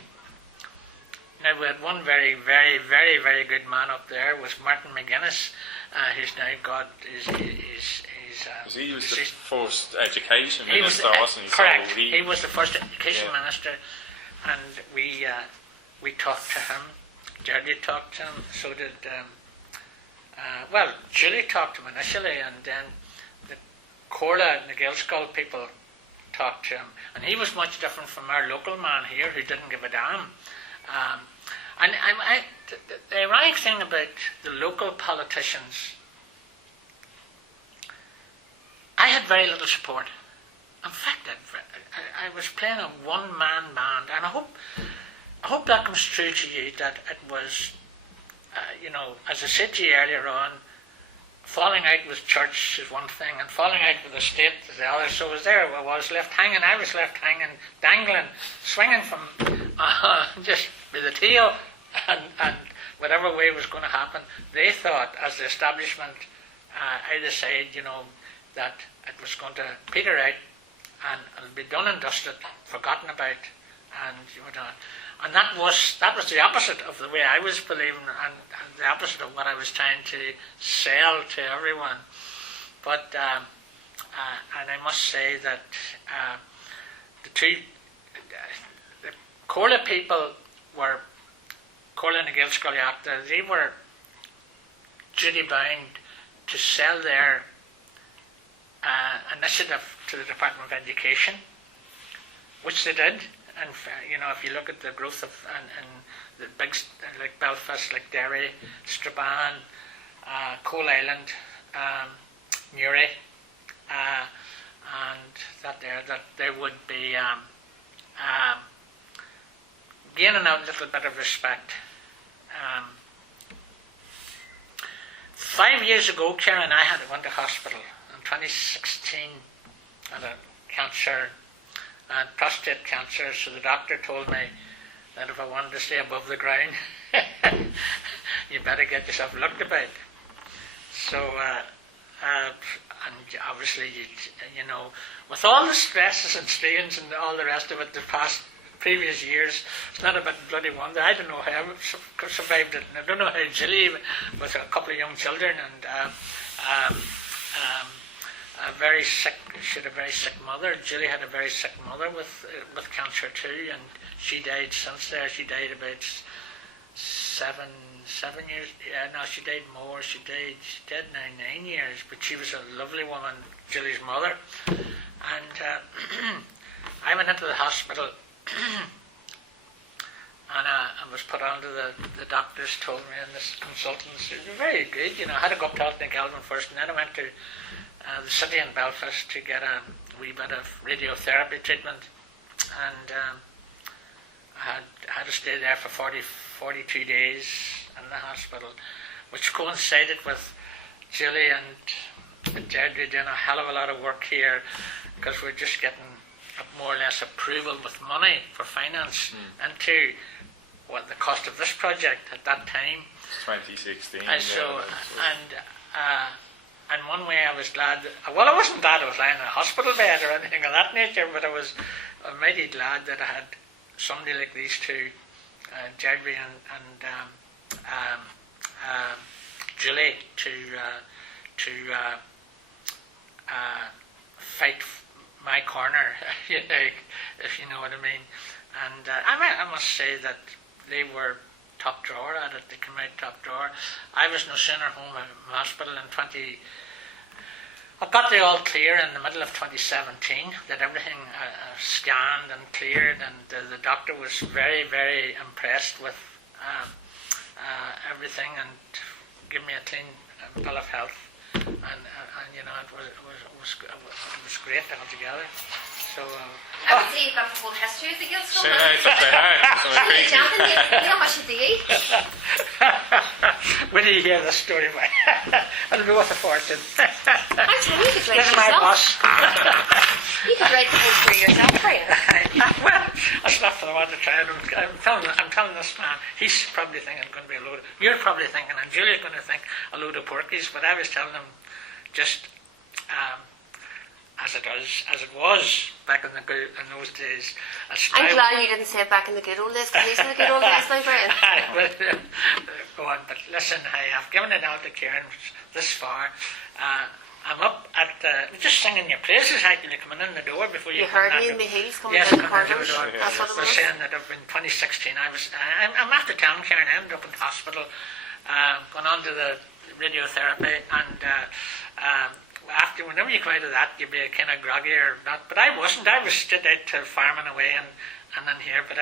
Now we had one very, very, very, very good man up there, was Martin McGuinness, who's now got he was the first education minister, wasn't he? Correct. So he was the first education minister, and we talked to him. Deirdre talked to him. So did Julie talked to him initially, and then the Corla and the Gaelscoil people talked to him, and he was much different from our local man here, who didn't give a damn. The ironic thing about the local politicians, I had very little support. In fact, I was playing a one-man band, and I hope that comes true to you, that it was, as I said to you earlier on, falling out with church is one thing, and falling out with the state is the other. So I was left hanging, dangling, swinging from just with the tail, and whatever way was going to happen. They thought, as the establishment either side, that it was going to peter out and it'll be done and dusted, forgotten about, and that was the opposite of the way I was believing, and the opposite of what I was trying to sell to everyone. But and I must say that the Corla people were, Corla and the Gaelscoil actor, they were duty bound to sell their initiative to the Department of Education, which they did. And if you look at the growth of and the big, like Belfast, like Derry, Strabane, Coal Island, Newry, and that there would be gaining a little bit of respect. 5 years ago, Karen, I went to hospital in 2016. I had a cancer, prostate cancer, so the doctor told me that if I wanted to stay above the ground, you better get yourself looked about. So, and obviously, with all the stresses and strains and all the rest of it, the previous years, it's not a bit bloody wonder. I don't know how I survived it, and I don't know how Julie, with a couple of young children, and a very sick, she had a very sick mother. Julie had a very sick mother with cancer too, and she died since there. She died about seven years. Yeah, no, she died more. She died now 9 years, but she was a lovely woman, Julie's mother. And I went into the hospital, and I was put onto the doctors told me, and the consultants, they were very good. I had to go up to Altnigalvin first, and then I went to the city in Belfast to get a wee bit of radiotherapy treatment, and I had to stay there for 42 days in the hospital, which coincided with Julie and Deirdre doing a hell of a lot of work here, because we're just getting more or less approval with money for finance into what the cost of this project at that time. 2016. And one way I was glad, well, I wasn't glad I was lying in a hospital bed or anything of that nature, but I was mighty glad that I had somebody like these two, Deirdre and Julie, to fight my corner, if you know what I mean. And I must say that they were top drawer at it. They came out top drawer. I was no sooner home from hospital in I got the all clear in the middle of 2017, that everything scanned and cleared, and the doctor was very, very impressed with everything and gave me a clean bill of health. and you know, it was great to have together. So. I would say you've got the whole history of the Gaelscoil. You know how much you do. When do you hear this story, mate? It'll be worth a fortune. I'm telling you, you could write This is it my yourself. boss. You could write the history yourself, Brian. Well, that's not for the one to try. I'm telling this man, he's probably thinking it's going to be a load. You're probably thinking, and Julia's going to think a load of porkies. But I was telling him just as it was back in those days. I'm glad you didn't say it back in the good old days, because these are the good old days now, Brian. Go on, but listen, I've given it out to Kieran this far. I'm up at just singing your praises actually coming in the door before you heard me in my heels coming yes, down the corridors. That's what it was. Saying that in 2016 I'm after telling Kieran I ended up in hospital, going on to the radiotherapy, and after whenever you come out of that you'd be kind of groggy or not, but I wasn't. I was stood out to farming away and in here, but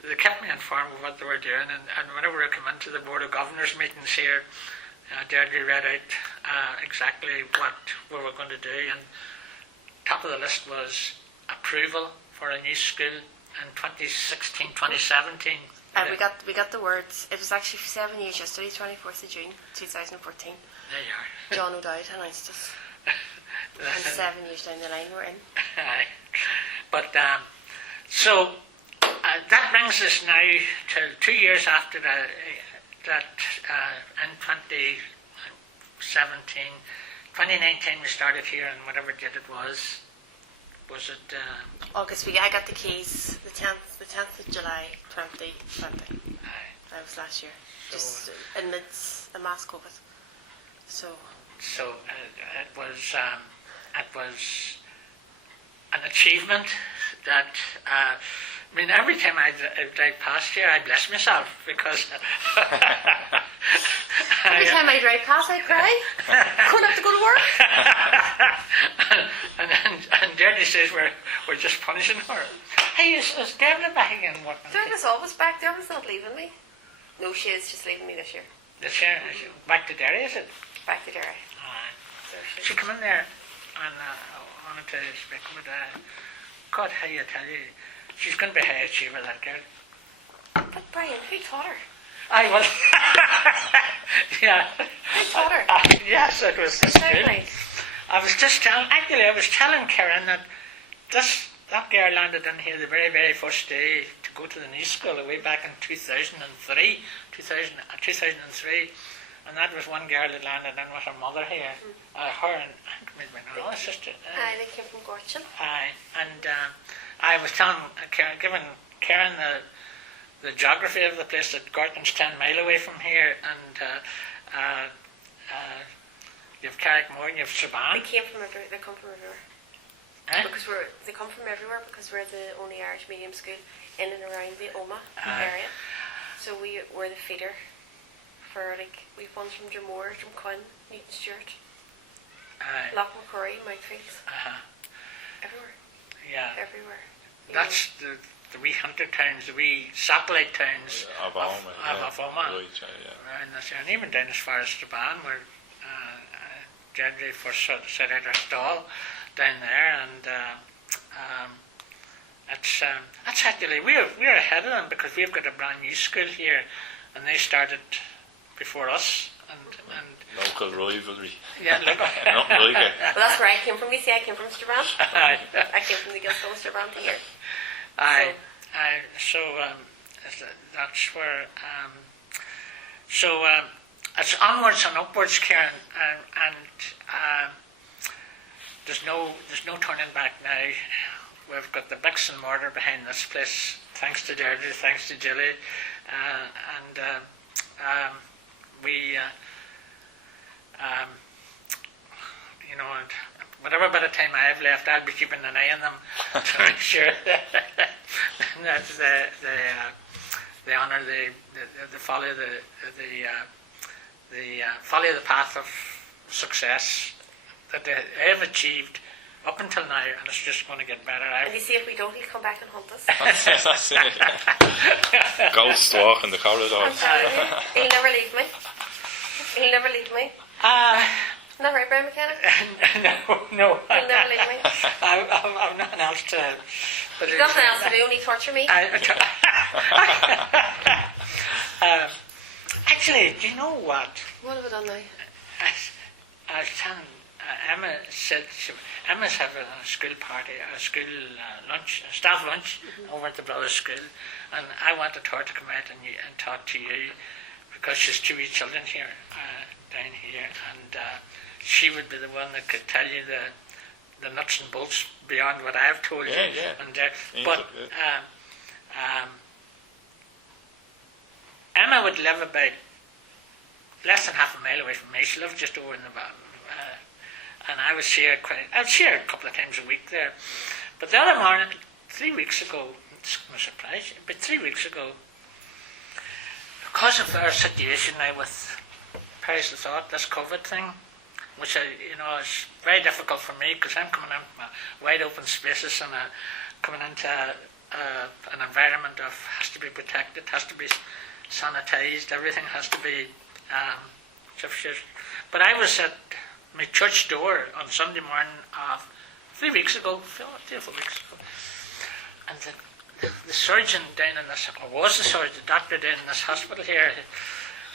they kept me informed of what they were doing, and whenever I come into the Board of Governors meetings here, Deirdre read out exactly what we were going to do, and top of the list was approval for a new school in 2016-2017. We got the words. It was actually 7 years yesterday, 24th of June 2014. There you are. John O'Dowd announced us. And 7 years down the line we're in. Aye. But so that brings us now to 2 years after that in 2019 we started here, and whatever date it was it August. I got the keys the 10th of July 2020. That was last year, just amidst a mass COVID. So it was an achievement that I mean, every time I drive past here, I bless myself because every time I drive past, I cry. Going up to go to work. and Deirdre says we're just punishing her. Hey, is Deirdre back again working? Deirdre's always back. Deirdre's not leaving me. No, she is just leaving me this year. This year, back to Derry, is it? Back to Derry. She come in there, and I wanted to speak with God, how you tell you. She's going to be a high achiever, that girl. But Brian, who taught her? I was. Yeah. Who taught her? Yes, it was the school. Nice. I was telling Karen that that girl landed in here the very, very first day to go to the new school way back in 2003, and that was one girl that landed in with her mother here. Her and I think maybe another sister. They came from Gorchin. And I was telling Karen, giving Karen the geography of the place, that Gorton's 10 mile away from here, and you have Carrickmore and you have Strabane. They come from everywhere. Because they come from everywhere because we're the only Irish medium school in and around the Ómaigh area. So we're the feeder for, like, we've ones from Dromore, Drumcunn, Newton Stewart, Loch McCurry, Mountfields. Everywhere. Yeah. Everywhere. That's the wee hunter towns, the wee satellite towns of Ómaigh. And even down as far as Strabane, where Deirdre first set out her stall down there, and that's actually we're ahead of them because we've got a brand new school here, and they started before us. And local rivalry. Yeah, local. Well, that's where I came from. You see, I came from Strabane. I came from the Gaelscoil Strabane to here. So that's where. It's onwards and upwards, Kieran, and there's no turning back now. We've got the bricks and mortar behind this place, thanks to Deirdre, thanks to Julie, and we, you know, and whatever bit of time I have left, I'll be keeping an eye on them to make sure that they honour the follow follow the path of success that they have achieved up until now, and it's just going to get better. And you see, if we don't, he'll come back and hunt us. That's it. Ghost walk in the corridors. He'll never leave me. He'll never leave me. Never McKenna? No. You'll never leave me. I've nothing else to... But You've nothing else to do, only torture me. Actually, do you know what? What have I done now? I was telling Emma said Emma's having a school party, a school lunch, a staff lunch over at the Brothers' School, and I wanted her to come out and talk to you because she's two wee children here down here, and she would be the one that could tell you the nuts and bolts beyond what I've told you. And but Emma would live about less than half a mile away from me. She lived just over in the bottom. And I was here a couple of times a week there. But the other morning, 3 weeks ago, it's no surprise, but 3 weeks ago, because of our situation now with Paris the Thought, this COVID thing, which is very difficult for me because I'm coming into wide open spaces and coming into an environment of has to be protected, has to be sanitised, everything has to be but I was at my church door on Sunday morning of 3 weeks ago, 3 or 4 weeks ago, and the surgeon down in this, or was the surgeon, the doctor down in this hospital here,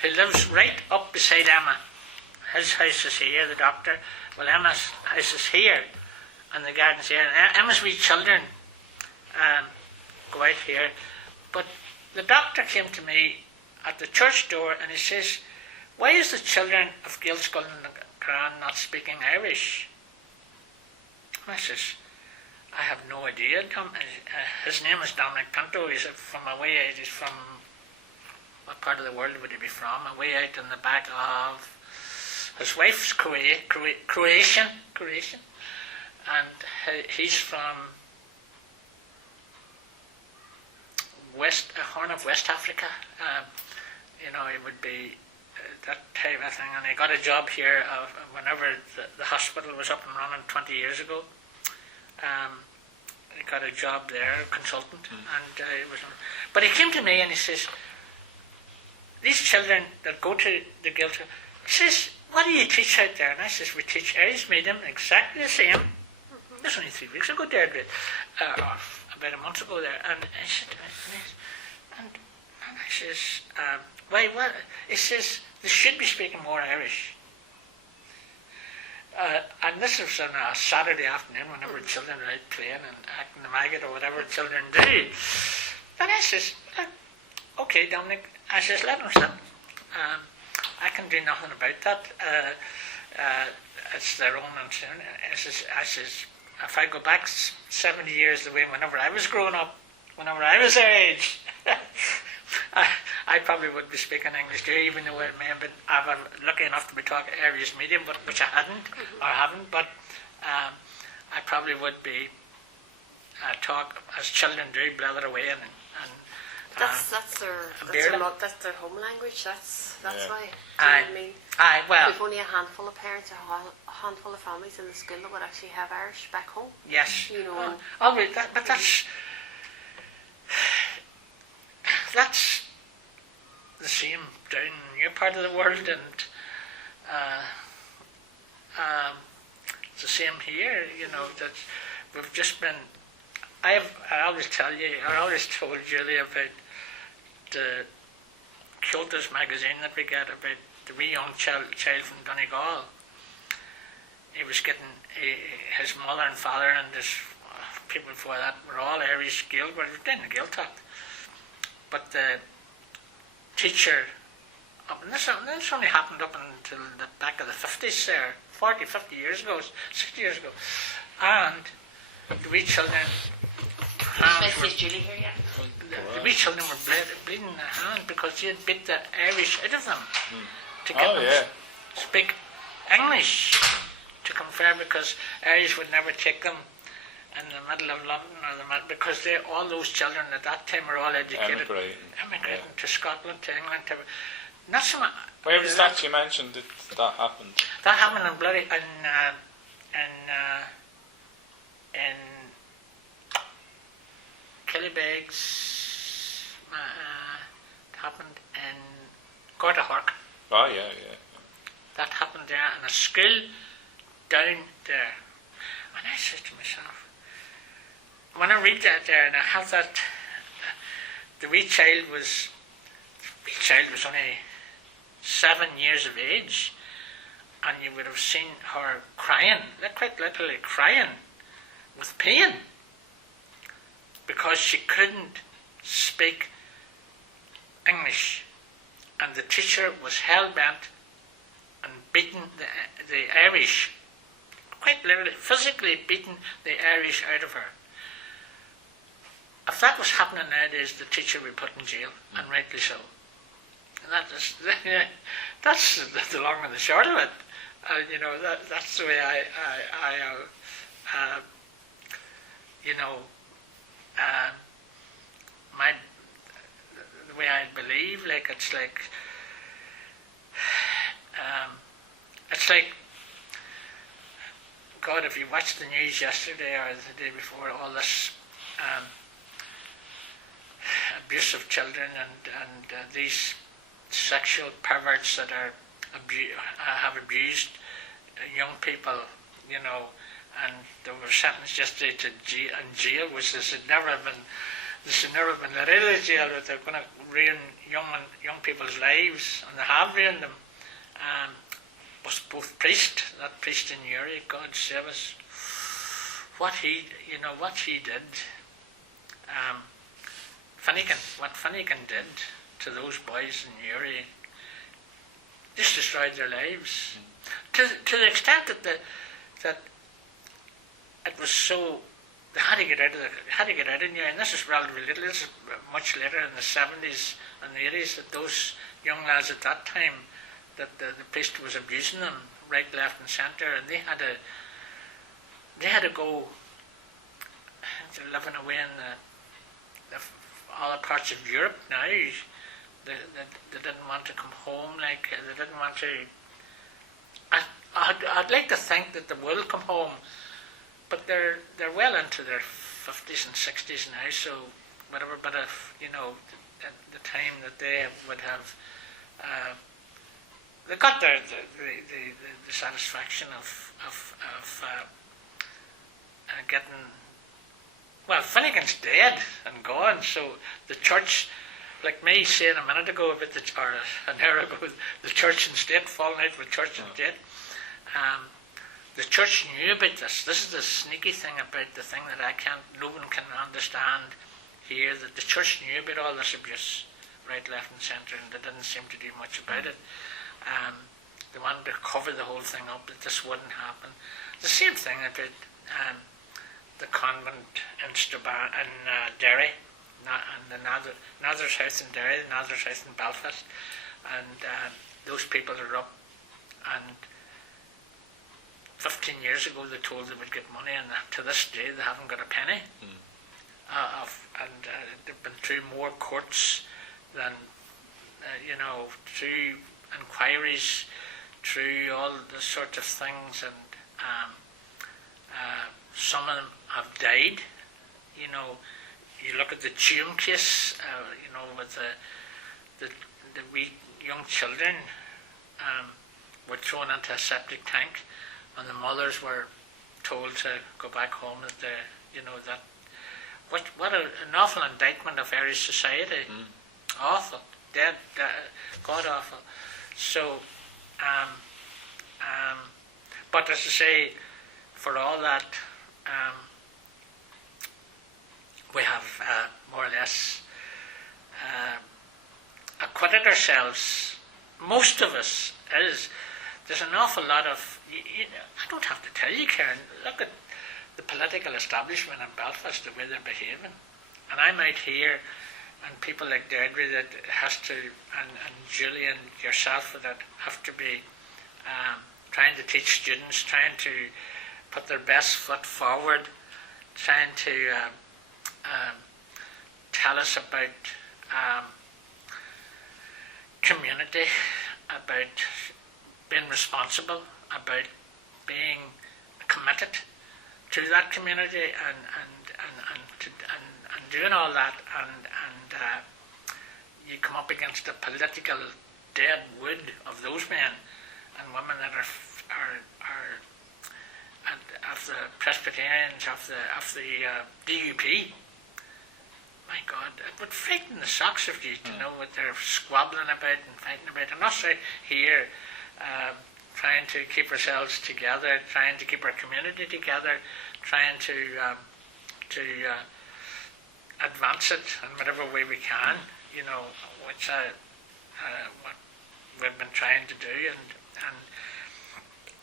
who lives right up beside Emma. His house is here, the doctor. Well, Emma's house is here, and the garden's here. And Emma's wee children go out here. But the doctor came to me at the church door, and he says, "Why is the children of Gaelscoil and gCrann not speaking Irish?" And I says, "I have no idea, Tom." His name is Dominic Pinto. He's from away out. He's from, what part of the world would he be from? Away out in the back of, his wife's Croatian, and he's from Horn of West Africa. It would be that type of thing. And he got a job here whenever the hospital was up and running 20 years ago. He got a job there, a consultant, and but he came to me and he says, "These children that go to the Gaelscoil," he says, "what do you teach out there?" And I says, "We teach Irish medium exactly the same." This was only 3 weeks ago, Deirdre, or about a month ago there. And I said to me, and I says, "Why, what?" He says, "They should be speaking more Irish." And this was on a Saturday afternoon whenever children are out playing and acting the maggot or whatever children do. And I says, "Okay, Dominic," I says, "let them sit. I can do nothing about that. It's their own concern." I says, "If I go back 70 years the way whenever I was growing up, whenever I was their age, I probably would be speaking English too, even though I may have been lucky enough to be talking Irish medium, but which I haven't. But I probably would be talk as children do, blather away and that's their home language. That's why. I mean, we've only a handful of parents, a handful of families in the school that would actually have Irish back home. Yes. But that's the same down in your part of the world, and it's the same here. That we've just been. I always told Julie about the Cultures magazine that we get about the wee young child from Donegal. He was getting his mother and father and his people before that were all Irish Gael, but it was down the Gaeltacht. But the teacher, and this only happened up until the back of the 50s there, 40, 50 years ago, 60 years ago, and the wee children. The wee children were bleeding their hand because they had bit the Irish out of them to get them to speak English to confer, because Irish would never take them in the middle of London because all those children at that time were all educated, emigrating to Scotland, to England. Not so much. Where was that you mentioned that happened? That happened in Killybegs. It happened in Gortahork. Oh, yeah. That happened there in a school down there. And I said to myself, when I read that there, and I have that, the wee child was only 7 years of age, and you would have seen her crying, quite literally crying, with pain, because she couldn't speak English, and the teacher was hell-bent on beating the Irish, quite literally, physically beating the Irish out of her. If that was happening nowadays, the teacher would be put in jail, and rightly so. And that's the long and the short of it. That's the way the way I believe. It's like God. If you watched the news yesterday or the day before, all this abuse of children and these sexual perverts that have abused young people, and they were sentenced yesterday to jail, which they should never have been let out of jail, but they're going to ruin young people's lives, and they have ruined them. Was both that priest in Uri, God save us, what he did, what Finnegan did to those boys in Uri, just destroyed their lives. To the extent that it was so, they had to get out of Uri, and this is relatively little. This is much later in the 70s and the 80s that those young lads at that time, that the priest was abusing them right, left, and centre, and they had to go. They're living away in the other parts of Europe now. They didn't want to come home. They didn't want to. I'd like to think that they will come home, but they're well into their 50s and 60s now. So whatever, but if at the time that they would have. They got the satisfaction of getting. Well, Finnegan's dead and gone, so the church, like me saying a minute ago about or an hour ago, the church and state falling out with church and state. The church knew about this. This is the sneaky thing about the thing that no one can understand here. That the church knew about all this abuse, right, left, and centre, and they didn't seem to do much about it. They wanted to cover the whole thing up, that this wouldn't happen. The same thing about the convent in Derry, and the Nazareth House in Derry, the Nazareth House in Belfast, and those people are up, and 15 years ago they told they would get money, and to this day they haven't got a penny. They've been through more courts than through inquiries, through all the sorts of things, and some of them have died. You look at the Tuam case, with the wee young children were thrown into a septic tank, and the mothers were told to go back home. What an awful indictment of Irish society. Awful, dead, god awful. So, but as I say, for all that, we have more or less acquitted ourselves. Most of us there's an awful lot of. I don't have to tell you, Karen. Look at the political establishment in Belfast, the way they're behaving, and I'm out here. And people like Deirdre that has to, and Julie and yourself that have to be trying to teach students, trying to put their best foot forward, trying to tell us about community, about being responsible, about being committed to that community, and doing all that, and you come up against the political dead wood of those men and women that are Presbyterians of the DUP. My God, it would frighten the socks of you to know what they're squabbling about and fighting about. And us out here trying to keep ourselves together, trying to keep our community together, trying to advance it in whatever way we can, which what we've been trying to do, and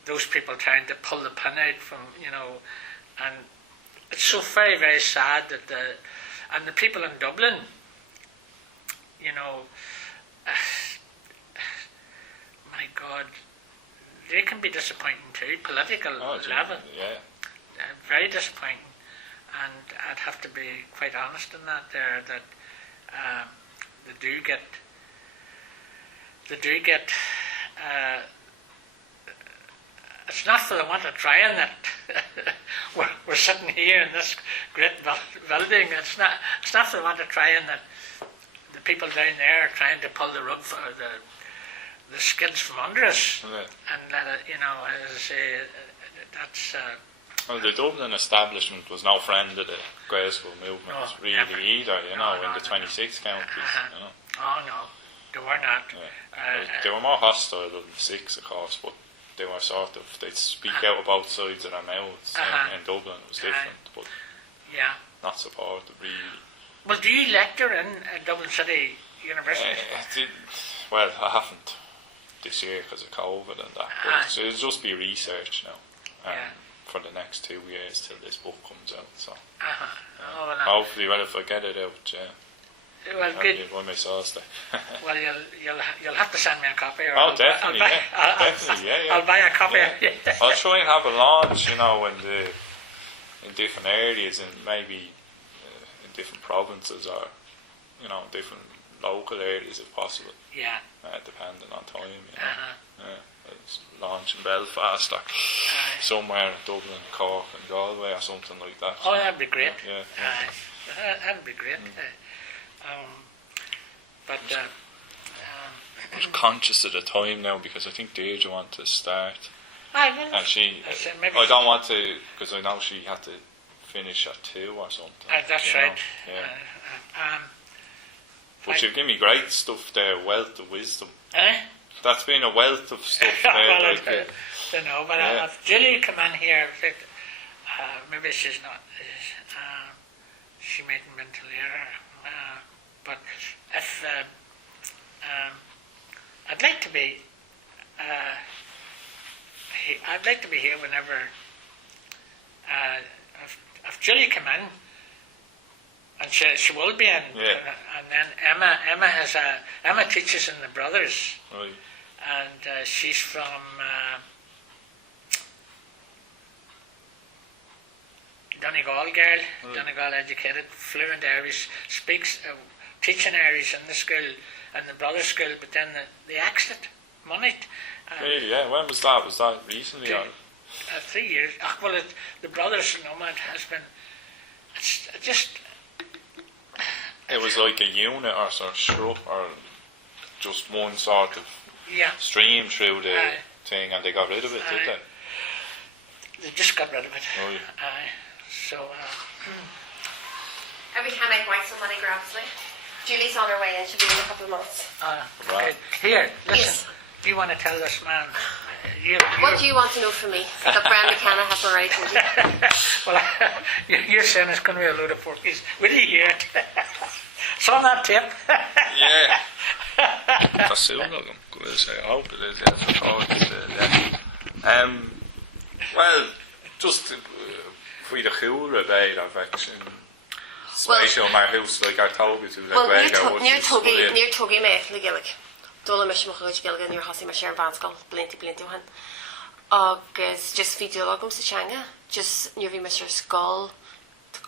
those people trying to pull the pin out from, and it's so very, very sad that the people in Dublin, my God, they can be disappointing too, political level. Yeah. Very disappointing. And I'd have to be quite honest in that there, that they do get it's not for the want of trying that we're sitting here in this great building. It's not for the want of trying that the people down there are trying to pull the rug for the skids from under us. Yeah. And let it, as I say, that's. Well, the Dublin establishment was no friend of the Gaelscoil movement never. Either, in the 26 counties. Oh no, they were not. Yeah. They were more hostile than the 6, of course, but they were they'd speak out of both sides of their mouths. In Dublin it was different, but not supported really. Well, do you lecture in Dublin City University? Well, I haven't this year because of COVID and that, but it'll just be research now. For the next 2 years till this book comes out, so hopefully, if I get it out, well, good. By my sauce day. Well, you'll have to send me a copy. Or Definitely, I'll buy a copy. Yeah. I'll try and have a launch, in different areas, and maybe in different provinces or different local areas if possible. Yeah. Depending on time. Launch in Belfast or somewhere in Dublin, Cork and Galway or something like that. Oh, that'd be great. Yeah. That'd be great. I'm conscious of the time now because I think Deirdre wants to start. And I don't want to, because I know she had to finish at 2 or something. That's right. But you've given me great stuff there, wealth of wisdom. That's been a wealth of stuff there. Well, I know, but if Julie come in here, maybe she's not, she mightn't been to later, but if I'd like to be here whenever if Julie come in, and she will be in, and then Emma teaches in the Brothers, right. And she's from Donegal girl, Donegal educated, fluent Irish, speaks teaching Irish in the school, in the Brothers school, but then the accent, money. Really, yeah. When was that? Was that recently? 3 years. Well, the Brothers Nomad has been. It's just. It was like a unit or shrub or just one sort of stream through the thing, and they got rid of it, did they? They just got rid of it. Oh, yeah. Every time I buy some money, grabs me. Julie's on her way in. She'll be in a couple of months. Okay. Here, listen. Yes. Do you want to tell this man? What do you want to know from me? That Brian McKenna has already told you. Well, you're saying it's going to be a load of porkies. Will you hear it? It's on that tape. Yeah. That's soon, I hope it is. Well, just for the cool about affection. Special my house, like I told you to. Near Tuggy Maithley Gillick. Dula mis mo chuid Gilligan near Hossie Mashare Vanscal, Blinty Johan. Agus just fi dialogum sa Changa, just near vi Mr. Skull,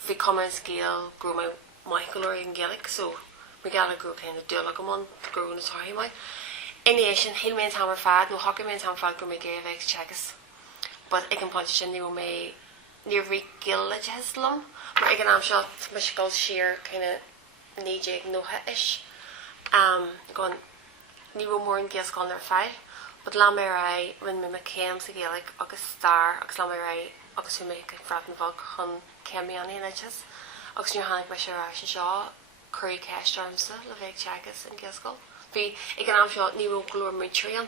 vi Commons Gale, grew my Michael or in Gillick, so we got a grew kind of dialogum on, grew in his high my. In the Asian, Hill means hammer fad, no hockey means hammer fad, grew my gay vex checkers. But I can punch in near me near vi Gillage Heslum, maar I can am shot Michigan sheer kind of knee jig no ish. Going ní mór an Gaelscoil ar fáil, but lá mé ra when me McKenna sa Gaelic agus star agus lá mé ra agus who make fratan vog chun cemiani and edges. Agus your hand by Shara Shaw, curry cash arms, Laveg Chagas and Gaelscoil. Be a can am shot Nero Glor Matrion.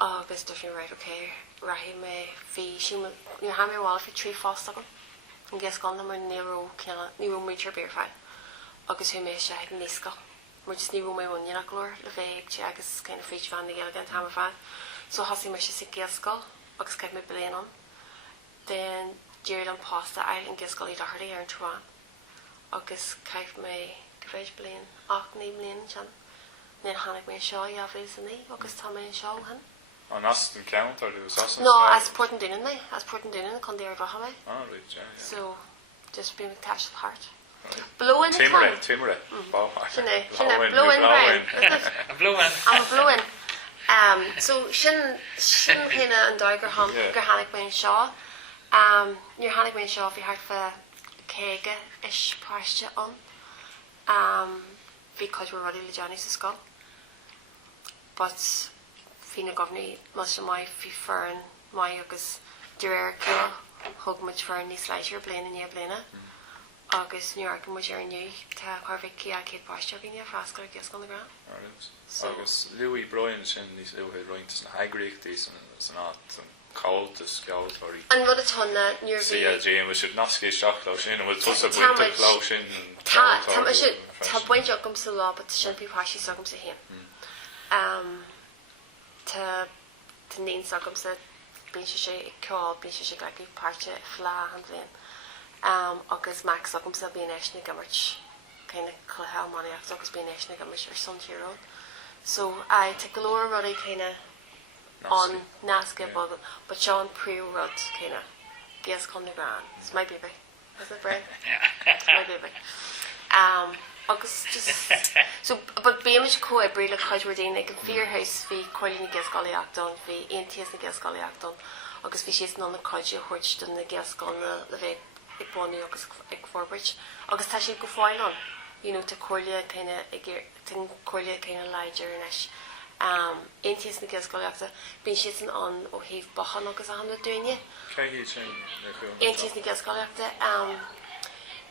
Agus different right, okay. Rahim fee she your hand me wall for 3 foster and Gaelscoil number Nero Matri beer fine. Agus who may shag Niska. We're just Nero my one Glor, Laveg Chagas kind of freach van the Gallagher and Hammer fan. So Hossie Misha sick Gaelscoil, Agus kept me blain on. Then Deirdre and pasta island Gaelscoil eat hardy air in Tuan. Agus kept me cabbage blain, name blain chan. Then Hannick me shaw yavis and me, Agus Tommy and shaw hun. On Aston Count or the sausage? No, as Porton Dinnan me, as Porton Dinnan, Condare Vahaway. Oh, right, yeah. So just be with cash of heart. Blow in the tongue. Timber. Blow in rain. I'm blowing. So Shin Pina and Deirdre Hannick me shaw. Your Hannick me shaw if you heard for Kega ish pasture on. Because we're ready to Johnny's skull. But Fina Governor must my fern my Agus Deirdre hug much for any slicer blaine and your blaina. August New York and was your new to Harvey Kia Kate pasture being your flask or guess on the ground. August Louis Brian Shin these Louis Rings and high Greek these and it's not cold to scald or and what a ton that near see Jane we should not ski shock lotion and we'll toss a winter lotion Ta point jokum to law but shouldn't be pashi sokum to him. To name sokum to be she call be she like parche fla and blame. August Max sokum to be national gamerch kind of how money August be national gamerch or some hero. So I take a lower ruddy kind of on Nasca bottle, but Sean pre-rod kind of Gaelscoil the Grand. It's my baby, isn't it, Brad? It's my baby. August just so, but Beamish co every look how we're doing like a fear house fee, calling the Gaelscoil acton fee, NTS the Gaelscoil acton. August we she's on the college horched in the Gaelscoil the Vic Bonnie August Forbridge. August has she go foil on, you know, to call you kind of to call you kind of Liger and ish. NTS na Gaelscoil been shitting on O'Heave Bahan agus I'm not doing it. NTS na Gaelscoil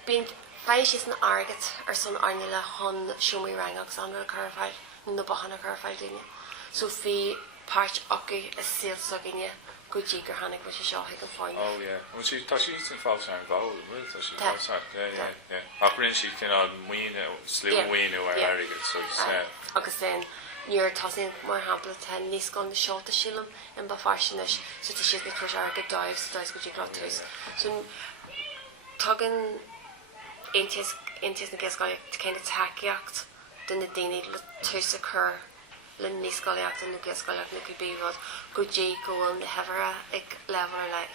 been by shitting Argot or son Arnilla Hun Shumi Rang Alexander Carfile no Bahan Carfile doing it. So fee patch Oki a sales sucking you good jigger Hannick which is shaw he can find. Oh yeah. Well she's in false involved with so she false yeah. Operating she can win slew win or Argot so August then you're tossing more hamper ten nice on the short to shillam and by fashionish so to shit the push Argot dives good you got to so tugging into the Gaelscoil to kind of tack act then the day need to occur the Gaelscoil act and the Gaelscoil act could be what good J go on the heavera like level like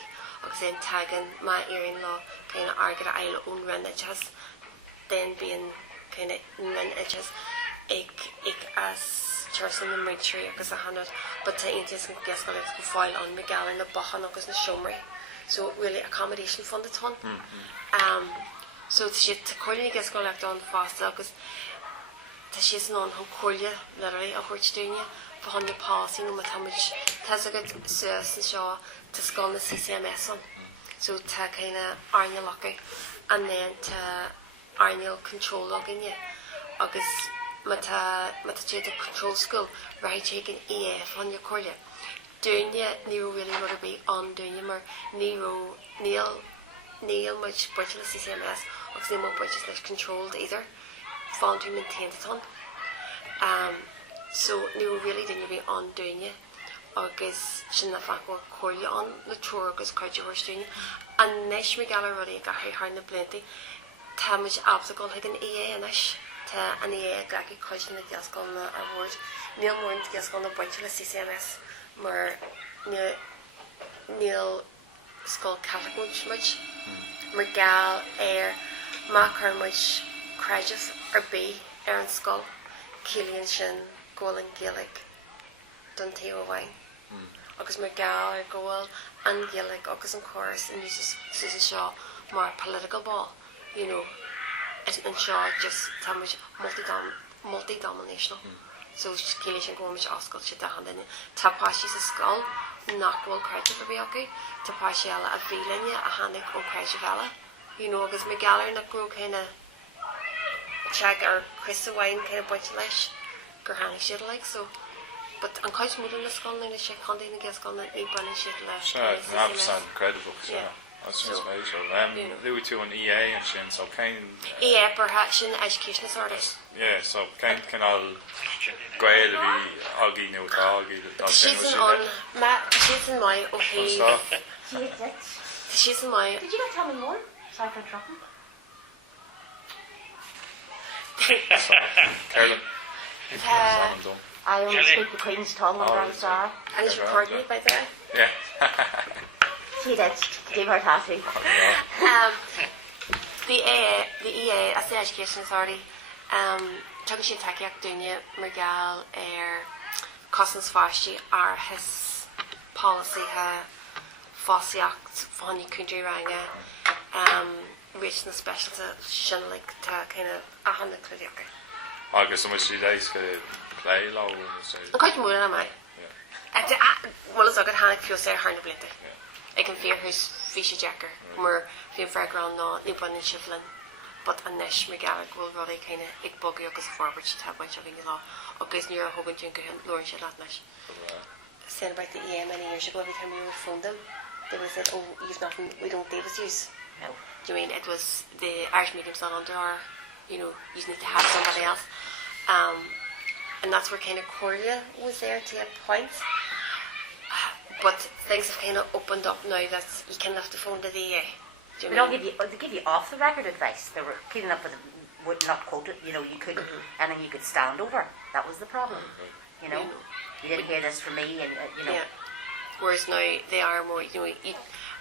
or then tagging my earring law kind of Argot Isle own run it has then being kind of run it has as Charles and the Matrion because 100 but to NTS and Gaelscoil go file on McGall and the Bahan because the Shumry so really accommodation fund a ton. So to call you Gaelscoil act on fast because she's non who call you literally a horse doing you for on your policy no matter how much has a good source and shaw to scan the CCMS on so to kind of Arnold lucky and then to Arnold control logging you August Mata the control school right taking EF on your collar doing you Nero really would be on doing you more Neil much virtual CCMS or the more bridges not controlled either found to maintain it on so Nero really didn't be on doing you August shouldn't have call you on the tour because quite your horse doing you and Nish McGallagher already got high in the plenty damage obstacle like an EA and ish and the Gallagher question the Gaelscoil award Neil more into Gaelscoil the virtual CCMS more Neil Skull Catholic much Mergal Air Macar much Crashes or B Aaron Skull Killian Shin Golan Gaelic Thír Eoghain Agus Mergal or Goal and Gaelic Agus and chorus and uses Susan Shaw more political ball you know and Shaw just how much multi-dominational so Killian Shin go much Oscar shit down then Tapash is a skull nachhfuil creidte go bíocha tá páisiala a bhílinne a hanig ó creidte bhela. Agus me Gallagher nach grú kinda check ar Chris Wine kinda bunch leis gur hannig siad like so. But an coach mood in the school and the shit condy in the Gaelscoil and the bunny shit left. Sure, absolutely incredible. Yeah. That's just amazing. Louis too on EA and shit, so kind. EA perhaps in education authorities. Yeah, so kind all great to be Huggy new Huggy. She's on Matt. She's in my okay. She's in my. Did you not tell me more? Sorry for interrupting. Carolyn. I only speak the Queen's tongue when I'm sorry. And he's recording it by the way. Yeah. She did. Give her tattoo. The EA, as the Education Authority, tugan sin takeíocht duine mar gal cosans fáistí ar his policy ha fásaíocht fáinní country ranga reach na specialta sin like tá kind of a hanna cludiacha. Agus much she days go play low and say. Quite more than I. Well, as I got hanna fios there harna blinte. I can fear who's fishy jacker more fear fairground no new one in Shiflin. But a niche McGallagher will really kind of ik buggy agus forward to have bunch of in law. Agus near a hogan junk and Lauren shit that niche. Said about the EM many years ago, every time we would phone them, they would say, "Oh, you've nothing. We don't Davis use." No. Do you mean it was the Irish medium's not under our, you need to have somebody else, and that's where kind of Corlia was there to get points. But things have kind of opened up now that you can have to phone to the EA. They don't give you off the record advice. They were cleaning up with would not quote it. You could and then you could stand over. That was the problem. You didn't hear this from me, and Yeah. Whereas now they are more.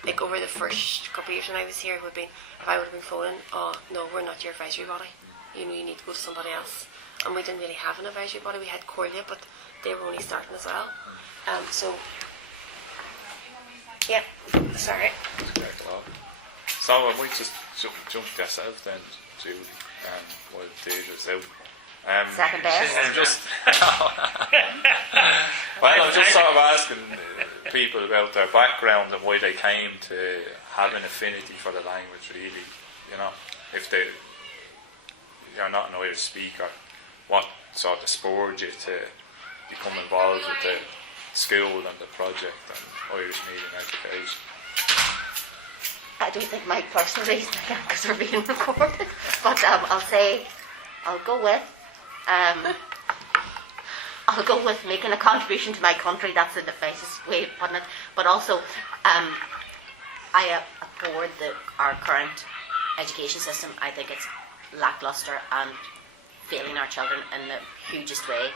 Like over the first couple of years when I was here, it would have been if I would have been phoning. Oh no, we're not your advisory body. You need to go to somebody else. And we didn't really have an advisory body. We had Corlia, but they were only starting as well. So. Yeah, sorry. So I might just jump yourself then to what Deirdre's out. Second best. I'm just I'm just sort of asking people about their background and why they came to have an affinity for the language. Really, if you're not an Irish speaker, what sort of spurred you to become involved with the school and the project and Irish medium education? I don't think my personal reason because we're being recorded, but I'll go with making a contribution to my country. That's the nicest way of putting it. But also, I abhor our current education system. I think it's lackluster and failing our children in the hugest way.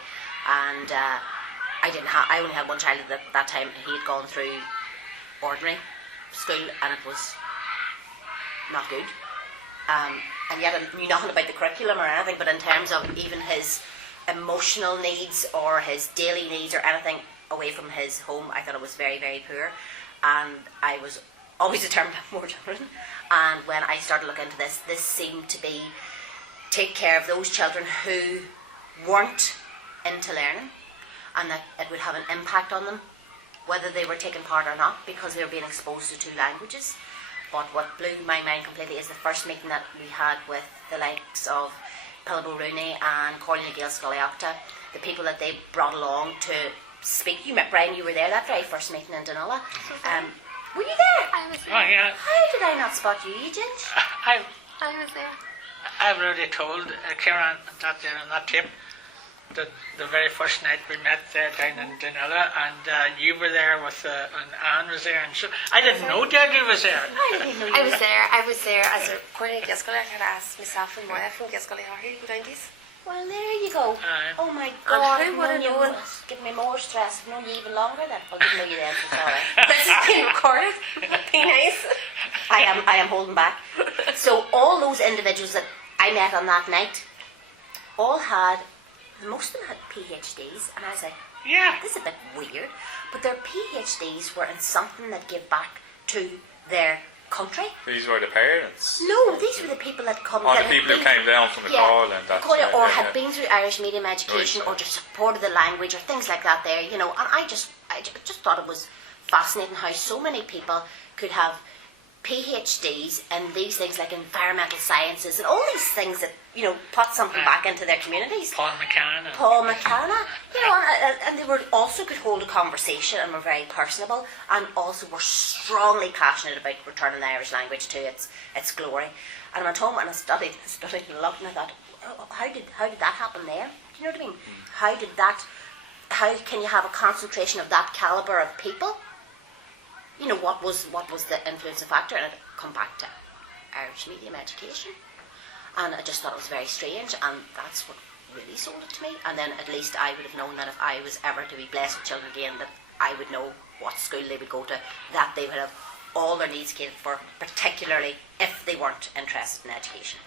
And I only had one child at that time. He had gone through ordinary school and it was not good. And yet I knew nothing about the curriculum or anything, but in terms of even his emotional needs or his daily needs or anything away from his home, I thought it was very, very poor. And I was always determined to have more children. And when I started looking into this seemed to be take care of those children who weren't into learning, and that it would have an impact on them, whether they were taking part or not, because they were being exposed to two languages. But what blew my mind completely is the first meeting that we had with the likes of Pilbo Rooney and Corley Gaelscoil, the people that they brought along to speak. You met Brian, you were there that very first meeting in Dunola. Were you there? I was there. Oh, yeah. How did I not spot you, Eugene? I was there. I've already told Kieran that on that tape that the very first night we met down in Dunola, and you were there with and Anne was there, and so I didn't know Deirdre was there. I didn't know you I was there as a Corley Gaelscoil. I had asked myself and Moya from Gaelscoil, how do you go down these? Well, there you go. Oh my God! Who would have known? Give me more stress. I've known you even longer then. I didn't know you then. So sorry. This is being recorded. Be nice. I am holding back. So all those individuals that I met on that night, most of them had PhDs, and I was like, Yeah. this is a bit weird. But their PhDs were in something that gave back to their country. These were the parents. No, these were the people that come. The people who came down from the call and that. Or had been through Irish medium education, or just supported the language, or things like that. There, and I just thought it was fascinating how so many people could have PhDs in these things like environmental sciences and all these things that, put something back into their communities. Paul McKenna. And they were also could hold a conversation and were very personable and also were strongly passionate about returning the Irish language to its glory. And I went home and I studied a lot, and I thought, how did that happen there? Do you know what I mean? How can you have a concentration of that calibre of people? What was the influencing factor? And it come back to Irish medium education. And I just thought it was very strange, and that's what really sold it to me. And then at least I would have known that if I was ever to be blessed with children again, that I would know what school they would go to, that they would have all their needs catered for, particularly if they weren't interested in education.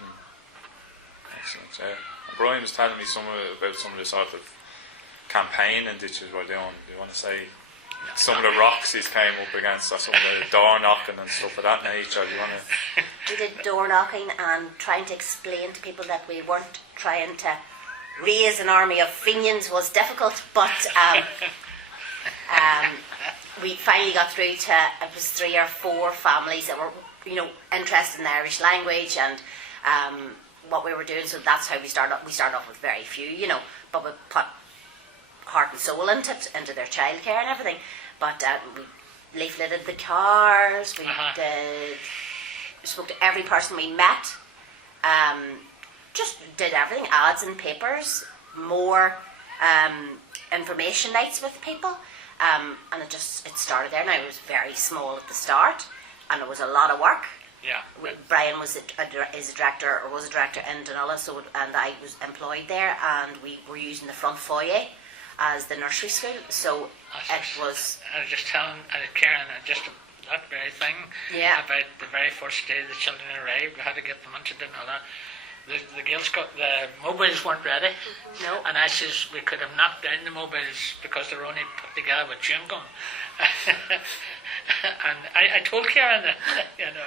Excellent. Brian was telling me about some of the sort of campaigning that you were doing. Do you want to say some of the rocks he came up against, or some of the door knocking and stuff of that nature? Do you want to? We did door knocking and trying to explain to people that we weren't trying to raise an army of Fenians was difficult, but we finally got through to, it was 3 or 4 families that were, interested in the Irish language and what we were doing. So that's how we started off. We started off with very few, but we put heart and soul into their childcare and everything. But we leafleted the cars. We spoke to every person we met. Just did everything. Ads in papers. More information nights with people. And it started there. Now it was very small at the start, and it was a lot of work. Yeah. Brian was a director in Dunulla, and I was employed there, and we were using the front foyer as the nursery school. So I was just telling Karen just that very thing about the very first day the children arrived. We had to get them into Dunulla. The Gaelscoil, the mobiles weren't ready. No. And I says we could have knocked down the mobiles because they were only put together with chewing gum. And I told Karen that,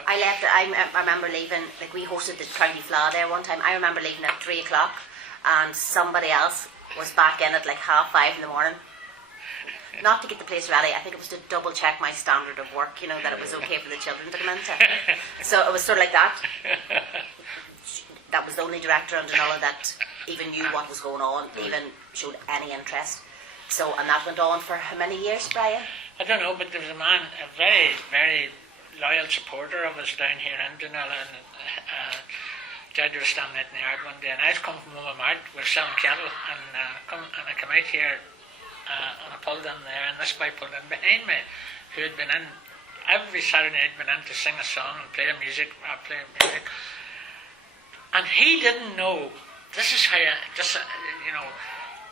I left. I remember leaving. Like, we hosted the County Flaw there one time. I remember leaving at 3 o'clock, and somebody else was back in at like 5:30 in the morning. Not to get the place ready. I think it was to double check my standard of work. That it was okay for the children to come into. So it was sort of like that. That was the only director on Dunulla that even knew what was going on, even showed any interest. So, and that went on for how many years, Brian? I don't know, but there was a man, a very, very loyal supporter of us down here in Dunulla, and Deirdre was standing out in the yard one day, and I was coming from Ómaigh, we were selling cattle, and I come out here, and I pulled in there, and this boy pulled in behind me, who had been in, every Saturday night, been in to sing a song and play music. And he didn't know, this is how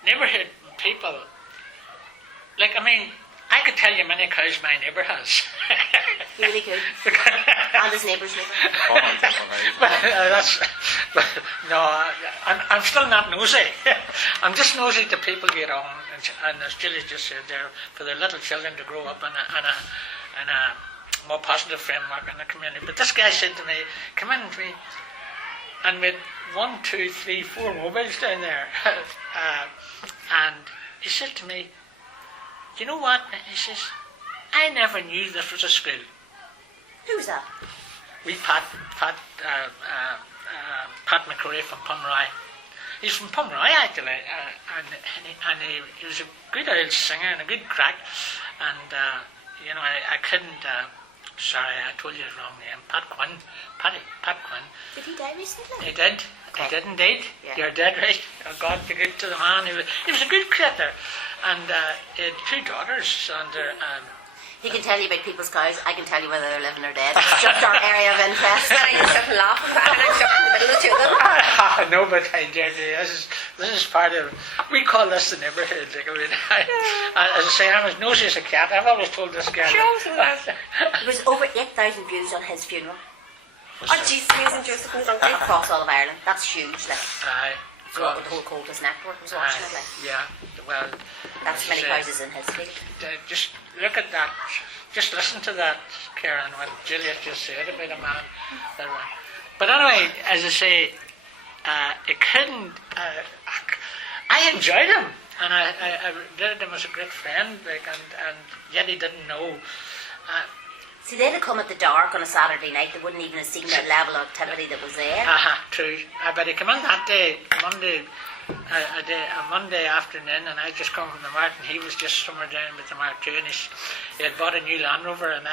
neighbourhood people, I could tell you many cows my neighbour has. He really could. And his neighbour's neighbour. I'm still not nosy. I'm just nosy to people get on, and as Julie just said there, for their little children to grow up in a more positive framework in the community. But this guy said to me, come in to me, and we had 1, 2, 3, 4 mobiles down there. And he said to me, you know what? He says, I never knew this was a school. Who's that? Pat McCurry from Pomeroy. He's from Pomeroy, actually, and he was a good old singer and a good crack. And, I couldn't... Sorry, I told you the wrong name. Pat Quinn. Did he die recently? He did. Okay. He did indeed. Yeah. You're dead right. Oh, God be good to the man. He was a good creator. And he had 2 daughters. And he can tell you about people's cows. I can tell you whether they're living or dead. It's just our area of interest. And I just sit and laugh, and I'm stuck in the middle of 2 of them. No, but this is part of... We call this the neighbourhood. As I say, I'm as nosy as a cat. I've always told this girl. There was over 8,000 views on his funeral. Oh, Jesus, he was in Joseph and his uncle. Across all of Ireland. That's huge. Aye. So the whole Coltis network was watching it. Yeah, well... That's many houses in his field. Just look at that. Just listen to that, Karen, what Juliet just said about a man. But anyway, as I say, it couldn't... I enjoyed him. And I did him as a great friend, like, and yet he didn't know. See, they'd have come at the dark on a Saturday night. They wouldn't even have seen the level of activity that was there. True. But he came in that day, Monday afternoon, and I just come from the mart, and he was just somewhere down with the mart too, and he had bought a new Land Rover, and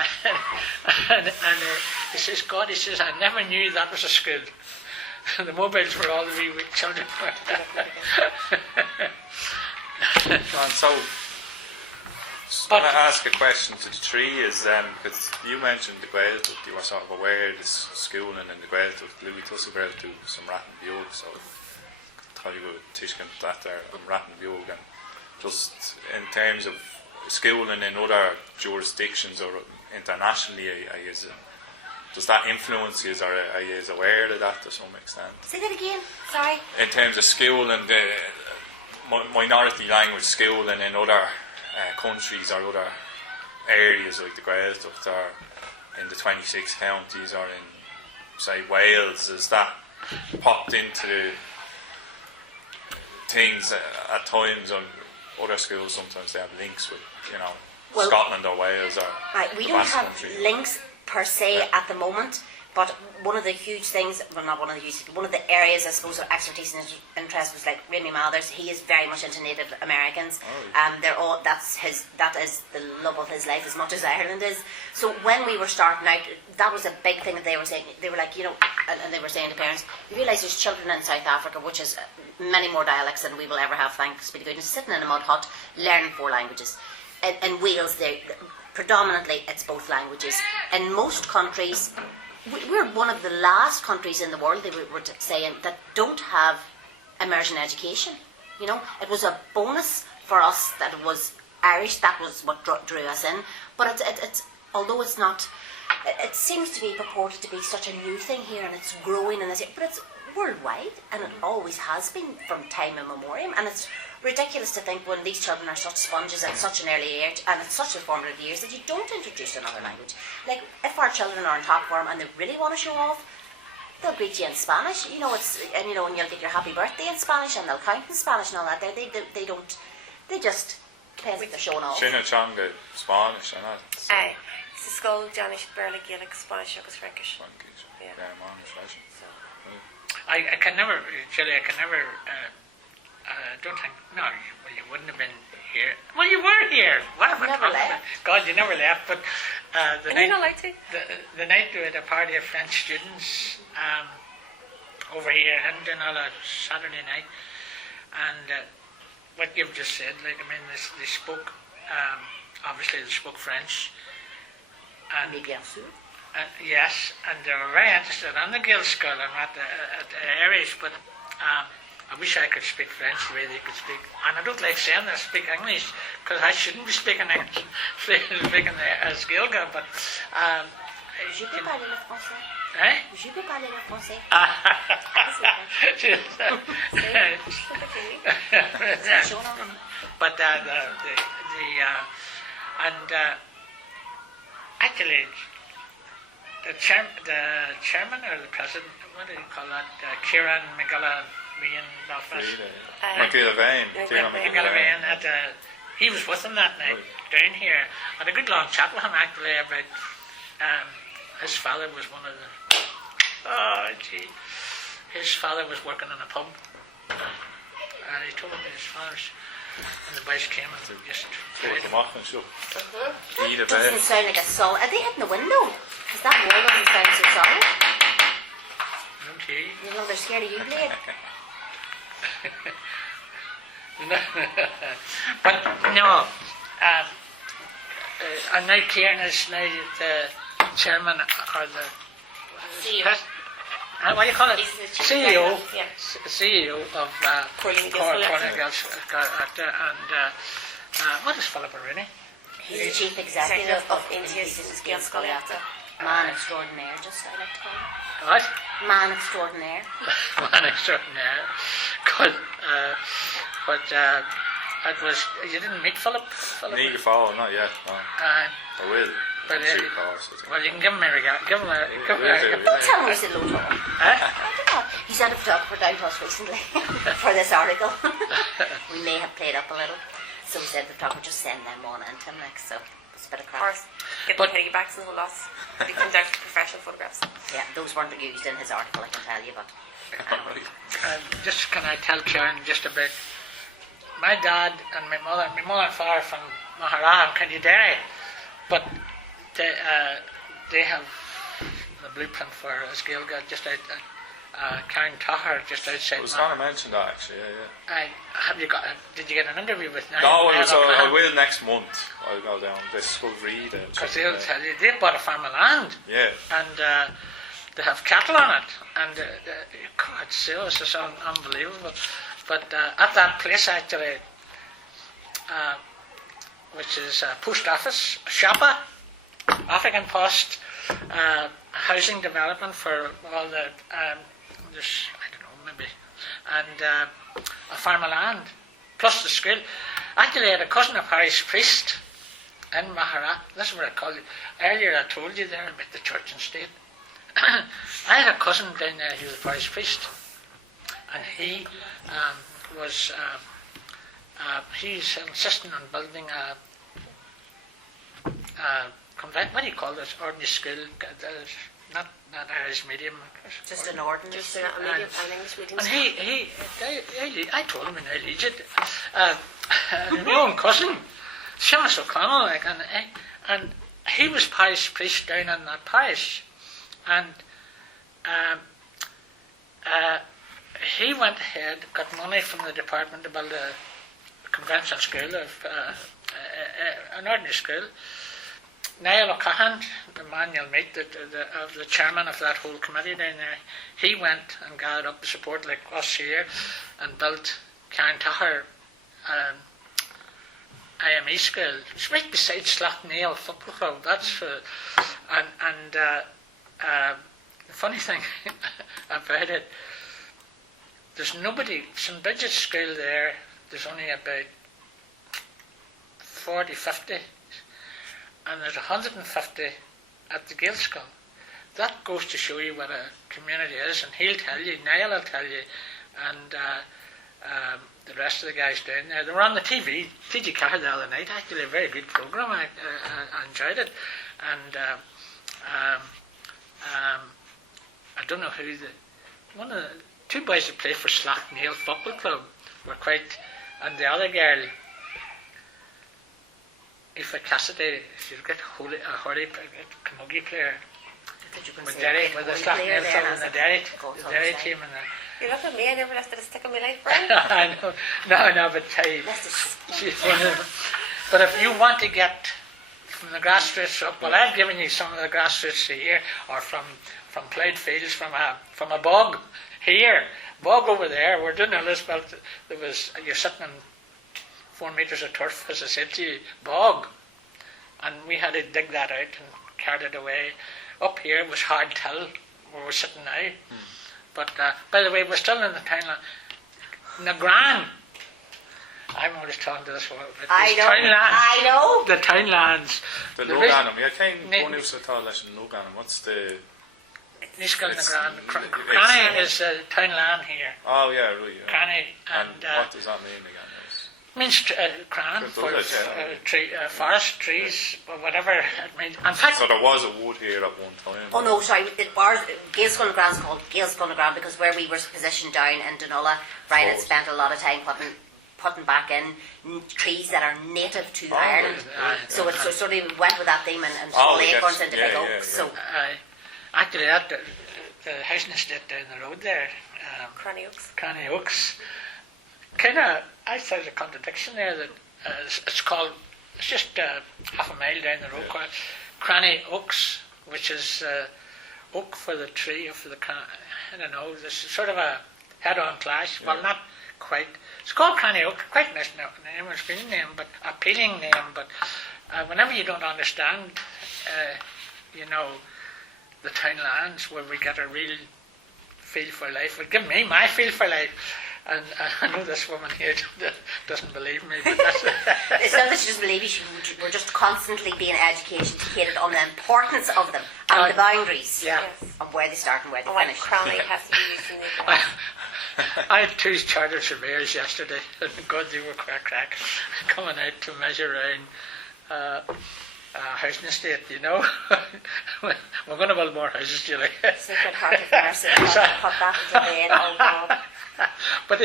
he says, God, he says, I never knew that was a school. The mobiles were all the wee children. And so, I want to ask a question to the three is because you mentioned the Gaeltacht, you were sort of aware of this schooling in the Gaeltacht, Louis Tussabert to some Rattan Bheog, so you go Tishkin that there and Rattan Bheog, and just in terms of schooling in other jurisdictions or internationally, does that influence you, or are you aware of that to some extent? Say that again, sorry. In terms of schooling, minority language schooling in other countries or other areas like the Gaeltacht or in the 26 counties or in, say, Wales, is that popped into things at times on other schools? Sometimes they have links with, Scotland or Wales or we don't have links per se at the moment, but one of the huge things, one of the areas I suppose of expertise and interest was like Remy Mathers. He is very much into Native Americans. That is the love of his life as much as Ireland is. So when we were starting out, that was a big thing that they were saying. They were like, and they were saying to parents, you realise there's children in South Africa, which is many more dialects than we will ever have, thanks be to goodness, sitting in a mud hut learning 4 languages. In Wales, predominantly it's both languages. In most countries, we're one of the last countries in the world, they were saying, that don't have immersion education. It was a bonus for us that it was Irish. That was what drew us in. But it's although it's not, it seems to be purported to be such a new thing here, and it's growing, but it's worldwide, and it always has been from time immemorial. And it's ridiculous to think when these children are such sponges at such an early age and at such a formative years that you don't introduce another language. Like, if our children are in top form and they really want to show off, they'll greet you in Spanish, and you'll get your happy birthday in Spanish, and they'll count in Spanish and all that. They just depends if they're showing off. Changa Spanish, I know. Aye, it's the Scoile, Janish, Gaelic, Spanish, agus Frankish. Yeah, I can never, Julie, don't think, no, well, you wouldn't have been here. Well, you were here. What am I talking about? God, you never left, but the night we had a party of French students over here, and on a Saturday night, and what you've just said, they spoke, obviously they spoke French. And yes, and they were very interested in the Gaelscoil and at the Irish, but I wish I could speak French the way they could speak. And I don't like saying I speak English, because I shouldn't be speaking English, speaking as Gaeilge, but... Je peux parler le français. Hein? Je peux parler le français. But actually, the chairman or the president, what do you call that? Kieran McGallagher Belfast. McGallagher, he was with him that night down here. I had a good long chat with him actually about his father was one of the. His father was working in a pub. And he told me his father's. And the boys came and just. Doesn't sound like a solid. Are they hitting the window? Because that wall doesn't sound so solid. Okay. They're scared of you, Blade. But no. And now Kieran is now the chairman or the CEO. What do you call it? CEO. Yeah. CEO of Corleone and what is Philip Rooney? He's the chief executive of India's Gaelscoil. Man extraordinaire, just I like to call him. What? Man extraordinaire. Man extraordinaire. Good. But it was. You didn't meet Philip? Need to follow, not yet. No. I will. But, Two cars. well, you can give him a regard. Give him a. Don't tell him we said low talk. He sent a photographer down to us recently for this article. We may have played up a little. So we said the photographer just send them one in to him next. So it's a bit of Or crap. get the piggybacks and the lots. They come down to professional photographs. Yeah, those weren't used in his article, I can tell you, but Just can I tell Karen just a bit? My dad and my mother and father from Mahara and County Derry, but they have the blueprint for a scale got just out Karen Tahar just outside. I was going to mention that actually. Yeah. Did you get an interview with? No, I will next month. I'll go down. This will read it. Because they'll tell you they bought a farm of land. Yeah. And they have cattle on it, and God, sales is unbelievable. But at that place actually, which is post office, Shoppa, African Post, housing development for all the, there's, I don't know, maybe, and a farm of land, plus the school. Actually, I had a cousin, a parish priest in Mahara. This is what I called it. Earlier I told you there about the church and state. I had a cousin down there who was a parish priest, and he was, he's insisting on building what do you call this, ordinary school, not Irish medium. just an ordinary. Just an English medium. And I told him in I legit, my own cousin, Seamus O'Connell, like, and he was parish priest down in that parish, and he went ahead, got money from the department to build a conventional school, an ordinary school. Niall O'Cahan, the man you'll meet, the chairman of that whole committee down there, he went and gathered up the support like us here and built Karen Tahar IME school. It's right beside Slaughtneil Football Club. That's and the funny thing about it, there's nobody. St. Bridget's School there, there's only about 40, 50. And there's 150 at the Gaelscoil. That goes to show you what a community is, and he'll tell you, Niall will tell you, and the rest of the guys down there. They were on the TV, TG Cahir the other night, actually a very good programme, I enjoyed it. And I don't know who one of the two boys that play for Slaughtneil Football Club were quite, and the other girl, if a Cassidy, she'll get a Hurley camogie player with Derry, with the Slaughtneil club and the Derry team and the. You look at me, I never left it a stick in my life, Brian. I know, no, but she's one of them. But if you want to get from the grassroots up, well, I've given you some of the grassroots here, or from ploughed fields, from a bog here, bog over there. We're doing Elizabeth. You're sitting in 4 metres of turf, as I said to you, bog. And we had to dig that out and carried it away. Up here was hard till, where we're sitting now. But, by the way, we're still in the townland. gCrann. I'm always talking to this one. I know. The townlands. The Loganum. Yeah, came one who's a tall lesson Loganum. What's the... Niskel gCrann. Cranny is townland here. Oh, yeah, right. Yeah. Cranny. And what does that mean again? Means crann for forest trees or whatever it means. In fact, so there was a wood here at one time. Oh no, sorry. Gaelscoil gCrann's called Gaelscoil gCrann because where we were positioned down in Dunola, Brian had spent a lot of time putting back in trees that are native to Ireland. So it sort of went with that theme and small acorns into big oaks. So actually, the housing estate down the road there, Cranny Oaks. Kind of, I thought there's a contradiction there that it's just half a mile down the road called Cranny Oaks, which is oak for the tree or for the I don't know, there's sort of a head-on clash. Well, not quite. It's called Cranny Oak, quite nice name, it's been name, but appealing name. But whenever you don't understand, the townlands where we get a real feel for life, would give me my feel for life. And I know this woman here doesn't believe me, but that's it's not that she doesn't believe you. We're just constantly being educated on the importance of them and the boundaries of where they start and where they finish. Cranny has to be used in the I had 2 chartered surveyors yesterday, and God, they were crack coming out to measure around house and estate, you know. We're going to build more houses, Julie. Sacred Heart of Mercy, put that to bed, oh God. But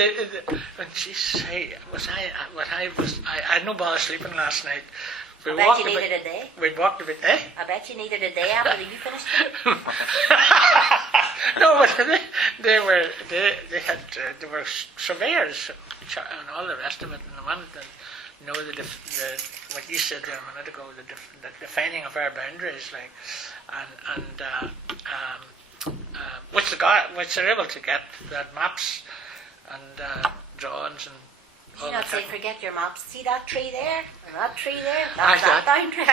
when she say, I had no bother sleeping last night. I bet you needed a day. We walked a bit, eh? I bet you needed a day after you finished it. No, but they were surveyors and all the rest of it, and the one that know what you said there a minute ago, the defining of our boundaries, like, which they're able to get, that maps and drawings and. You not say forget your maps. See that tree there? Or that tree there? That's that boundary.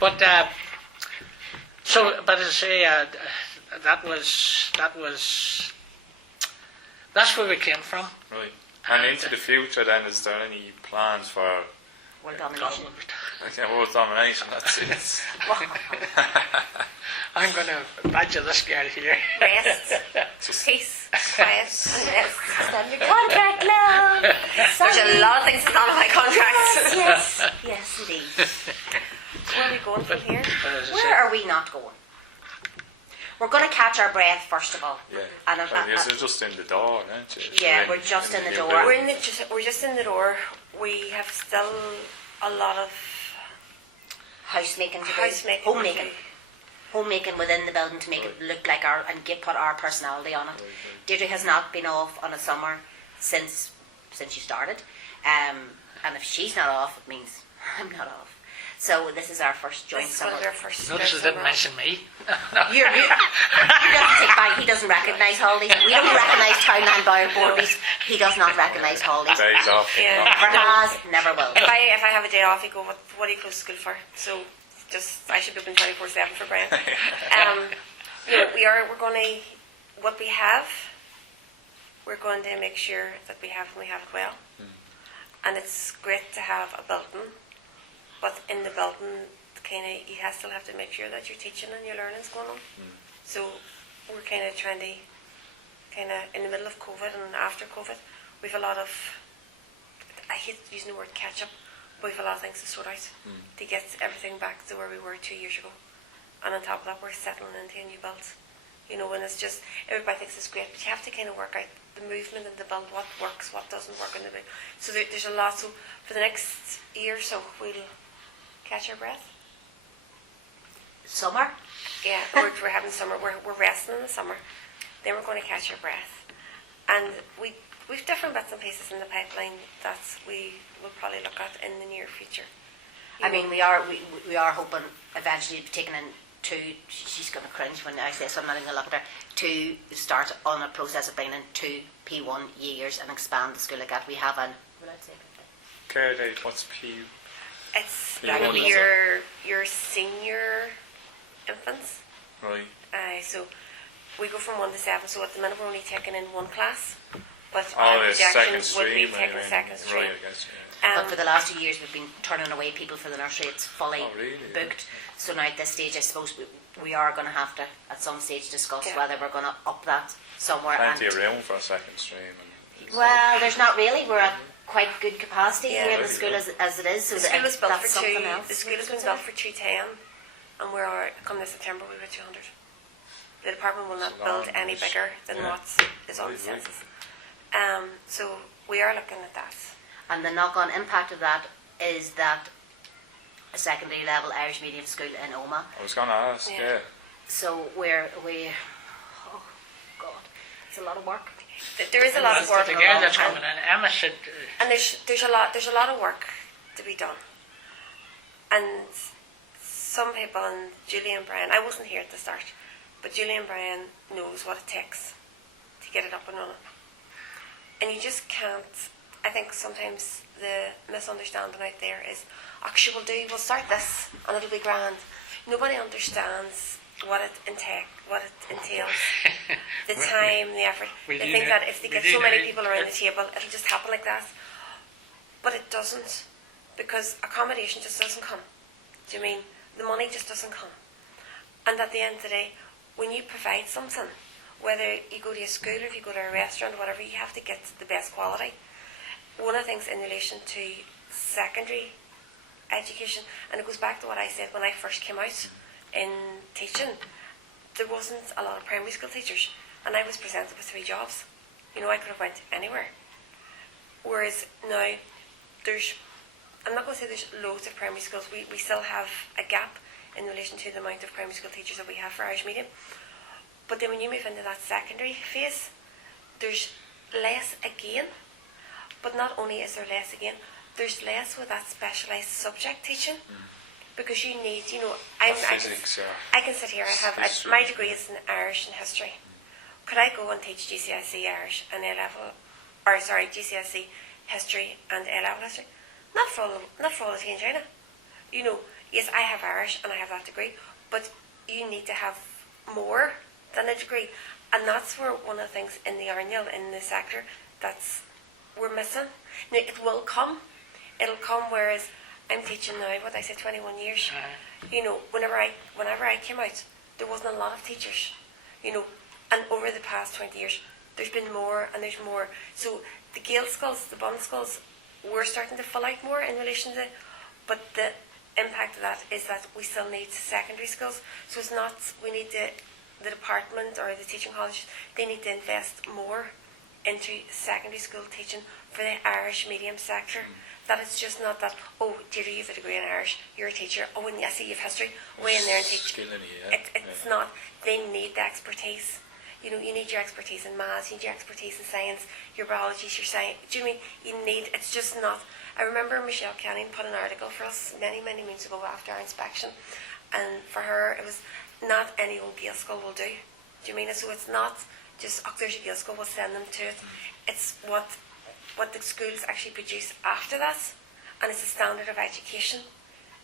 But as I say, that's where we came from. Right. And into the future, then, is there any plans for world domination? Okay, world domination. That's it. I'm going to badger this girl here. Rest, peace, quiet, and rest. Stand your contract now. There's a lot of things that's not on my contract. Yes, indeed. Where are we going from here? Where are we not going? We're going to catch our breath first of all. Yeah. And you're just in the door, aren't you? Yeah, we're just in the door. We're just in the door. We have still a lot of housemaking to do. Homemaking within the building to make it look like put our personality on it. Deirdre has not been off on a summer since she started, and if she's not off, it means I'm not off. So this is our first joint summer. Notice it didn't mention me. He doesn't take back. He doesn't recognise holidays. We don't recognise Townland boardies. He does not recognise holidays. Days off. Yeah. Never has, never will. If I have a day off, you go, what do you close school for? So I should be open 24/7 for Brian. We're going to what we have. We're going to make sure that we have it well, and it's great to have a building. But in the building, you still have to make sure that your teaching and your learning's going on. So we're kind of trying to, in the middle of COVID and after COVID, we've a lot of, I hate using the word catch up, but we've a lot of things to sort out to get everything back to where we were 2 years ago. And on top of that, we're settling into a new build. And it's just, everybody thinks it's great, but you have to kind of work out the movement in the build, what works, what doesn't work in the build. So there's a lot. So for the next year or so, we'll catch our breath. Summer? Yeah, we're having summer. We're resting in the summer. Then we're going to catch our breath. And we've different bits and pieces in the pipeline that we will probably look at in the near future. I mean, we are hoping eventually to be taken in to, she's going to cringe when I say so, I'm not even going to look at her, to start on a process of bringing in 2 P1 years and expand the school like that. We have an... Okay, what's P... It's P1 your senior infants. Right. So we go from 1 to 7. So at the minute we're only taking in 1 class, but our projections second stream, would be taking second stream. Right, I guess. Yeah. But for the last 2 years we've been turning away people for the nursery. It's fully booked. So now at this stage I suppose we are going to have to at some stage discuss whether we're going to up that somewhere. Plenty of room for a second stream. Well, there's not really. We're at quite good capacity here in the school as it is. So the school is built for two. The school has been built for 210, and we're come this September we were 200. The department will not build any bigger than what is on the census. So we are looking at that. And the knock-on impact of that is that a secondary level Irish medium school in Ómaigh. I was going to ask, So we oh God, it's a lot of work. There is a lot of work. The girl that's coming in, Emma should. And there's a lot of work to be done. And some people, and Julie and Brian, I wasn't here at the start, but Julie and Brian knows what it takes to get it up and running. And you just can't. I think sometimes the misunderstanding out there is, we'll start this and it'll be grand. Nobody understands what it entails, the time, the effort. They think that if they get so many people around the table, it'll just happen like that. But it doesn't, because accommodation just doesn't come. Do you mean the money just doesn't come? And at the end of the day, when you provide something, whether you go to a school or if you go to a restaurant or whatever, you have to get the best quality. One of the things in relation to secondary education, and it goes back to what I said when I first came out in teaching, there wasn't a lot of primary school teachers, and I was presented with 3 jobs. You know, I could have went anywhere. Whereas now, I'm not going to say there's loads of primary schools. We still have a gap in relation to the amount of primary school teachers that we have for Irish medium. But then when you move into that secondary phase, there's less again. But not only is there less again, there's less with that specialised subject teaching. Because you need, you know, I can sit here, my degree is in Irish and history. Could I go and teach GCSE Irish and GCSE history and A-level history? Not for all the tea in China. You know, yes, I have Irish and I have that degree, but you need to have more than a degree. And that's where one of the things in the Arniel, in the sector, we're missing. Now, it will come. It'll come, whereas I'm teaching now, 21 years. You know, whenever I came out, there wasn't a lot of teachers. You know, and over the past 20 years, there's been more and there's more. So the Gaelscoils, the Bundschools, we're starting to fill out more in relation to, but the impact of that is that we still need secondary schools. So it's not, we need the department or the teaching colleges, they need to invest more into secondary school teaching for the Irish medium sector. That it's just not that, oh, Deirdre, you have a degree in Irish, you're a teacher, oh, and yes, you have history, way in there and teach. It's not, they need the expertise. You know, you need your expertise in maths, you need your expertise in science, your biology, your science. Do you mean, it's just not. I remember Michelle Canning put an article for us many, many moons ago after our inspection, and for her, it was not any old Gaelscoil will do. Do you mean? So it's not just, oh, there's a Gaelscoil, we'll send them to it. It's what the schools actually produce after that, and it's a standard of education,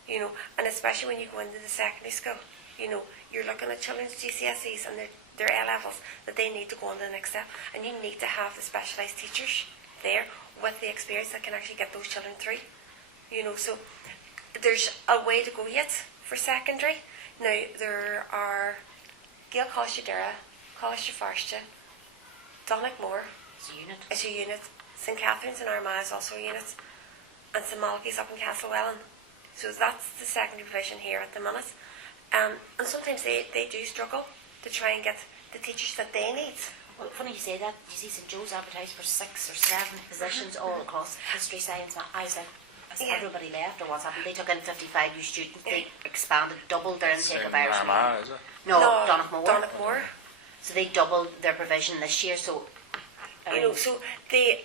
you know, and especially when you go into the secondary school, you know, you're looking at children's GCSEs and their A-levels, that they need to go on to the next step, and you need to have the specialised teachers there with the experience that can actually get those children through, you know. So there's a way to go yet for secondary. Now there are Gael College Deirdre, College Farsta, Donegal is a unit, St Catherine's in Armagh is also a unit, and St Malachy's up in Castlewellan. So that's the secondary provision here at the minute. And sometimes they do struggle to try and get the teachers that they need. Well, funny you say that. You see St Joe's advertised for 6 or 7 positions all across history, science. I was like, has everybody left or what's happened? They took in 55 new students. They expanded, doubled their intake of Irish. Armagh, is it? No, Donegal. Donegal. So they doubled their provision this year. So you know, so the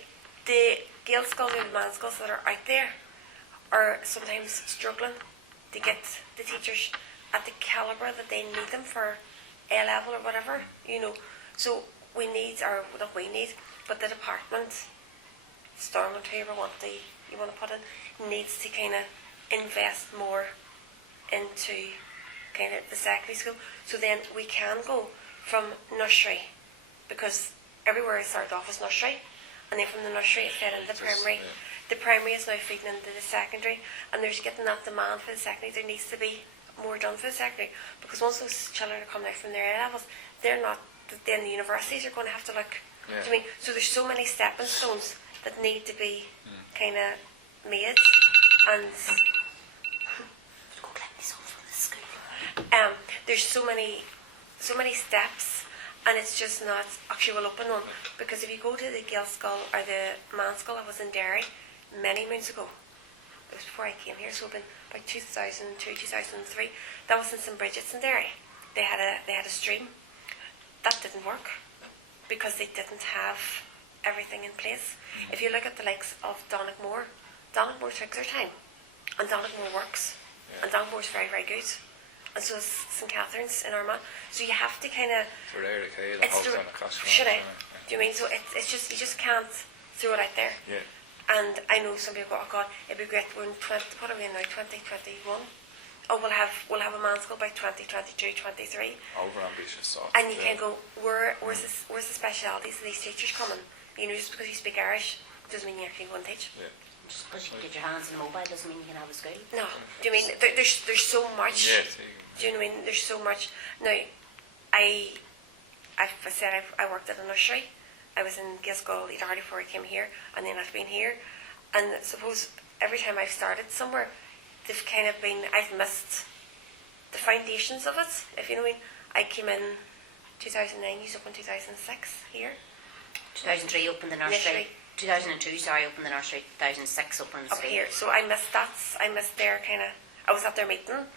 Gaelscoil and the Manschools that are out there are sometimes struggling to get the teachers at the calibre that they need them for A-level or whatever, you know. So we need, or not we need, but the department, Stormont, whoever you want to put in, needs to kind of invest more into kind of the secondary school. So then we can go from nursery, because everywhere it started off as nursery, and then from the nursery it fed into the primary. The primary is now feeding into the secondary, and there's getting that demand for the secondary. There needs to be more done for the secondary, because once those children are coming out from their A-levels, they're not, then the universities are going to have to look. Do you mean? So there's so many stepping stones that need to be kind of made, and there's so many steps, and it's just not actually will open one. Because if you go to the Gaelscoil or the Manschool that was in Derry many moons ago, it was before I came here, so it had been about 2002, 2003. That was in St Bridget's in Derry. They had a stream. That didn't work because they didn't have everything in place. If you look at the likes of Donegal took their time, and Donegal works, and Donegal is very, very good. And so is St Catherine's in Armagh. So you have to kind of. Do you mean? So it's just, you just can't throw it out there. And I know some people go, oh God, it'd be great. We're in 2021. we'll have a man's school by 20, 22, 23. Over ambitious sort. And you can go, where's the specialities of these teachers coming? You know, just because you speak Irish doesn't mean you actually go and teach. Yeah. Just because you can get your hands on a mobile doesn't mean you can have a school. No. Do you mean there's so much? Yeah. Do you know what I mean? There's so much. Now, I said I worked at a nursery. I was in Gaelscoil before I came here, and then I've been here. And suppose every time I've started somewhere, they've kind of been, I've missed the foundations of it, if you know what I mean. I came in 2009, you opened 2006 here. 2003 opened the nursery. 2002, opened the nursery. 2006 opened the up here. So I missed that. I missed their kind of, I was at their meeting,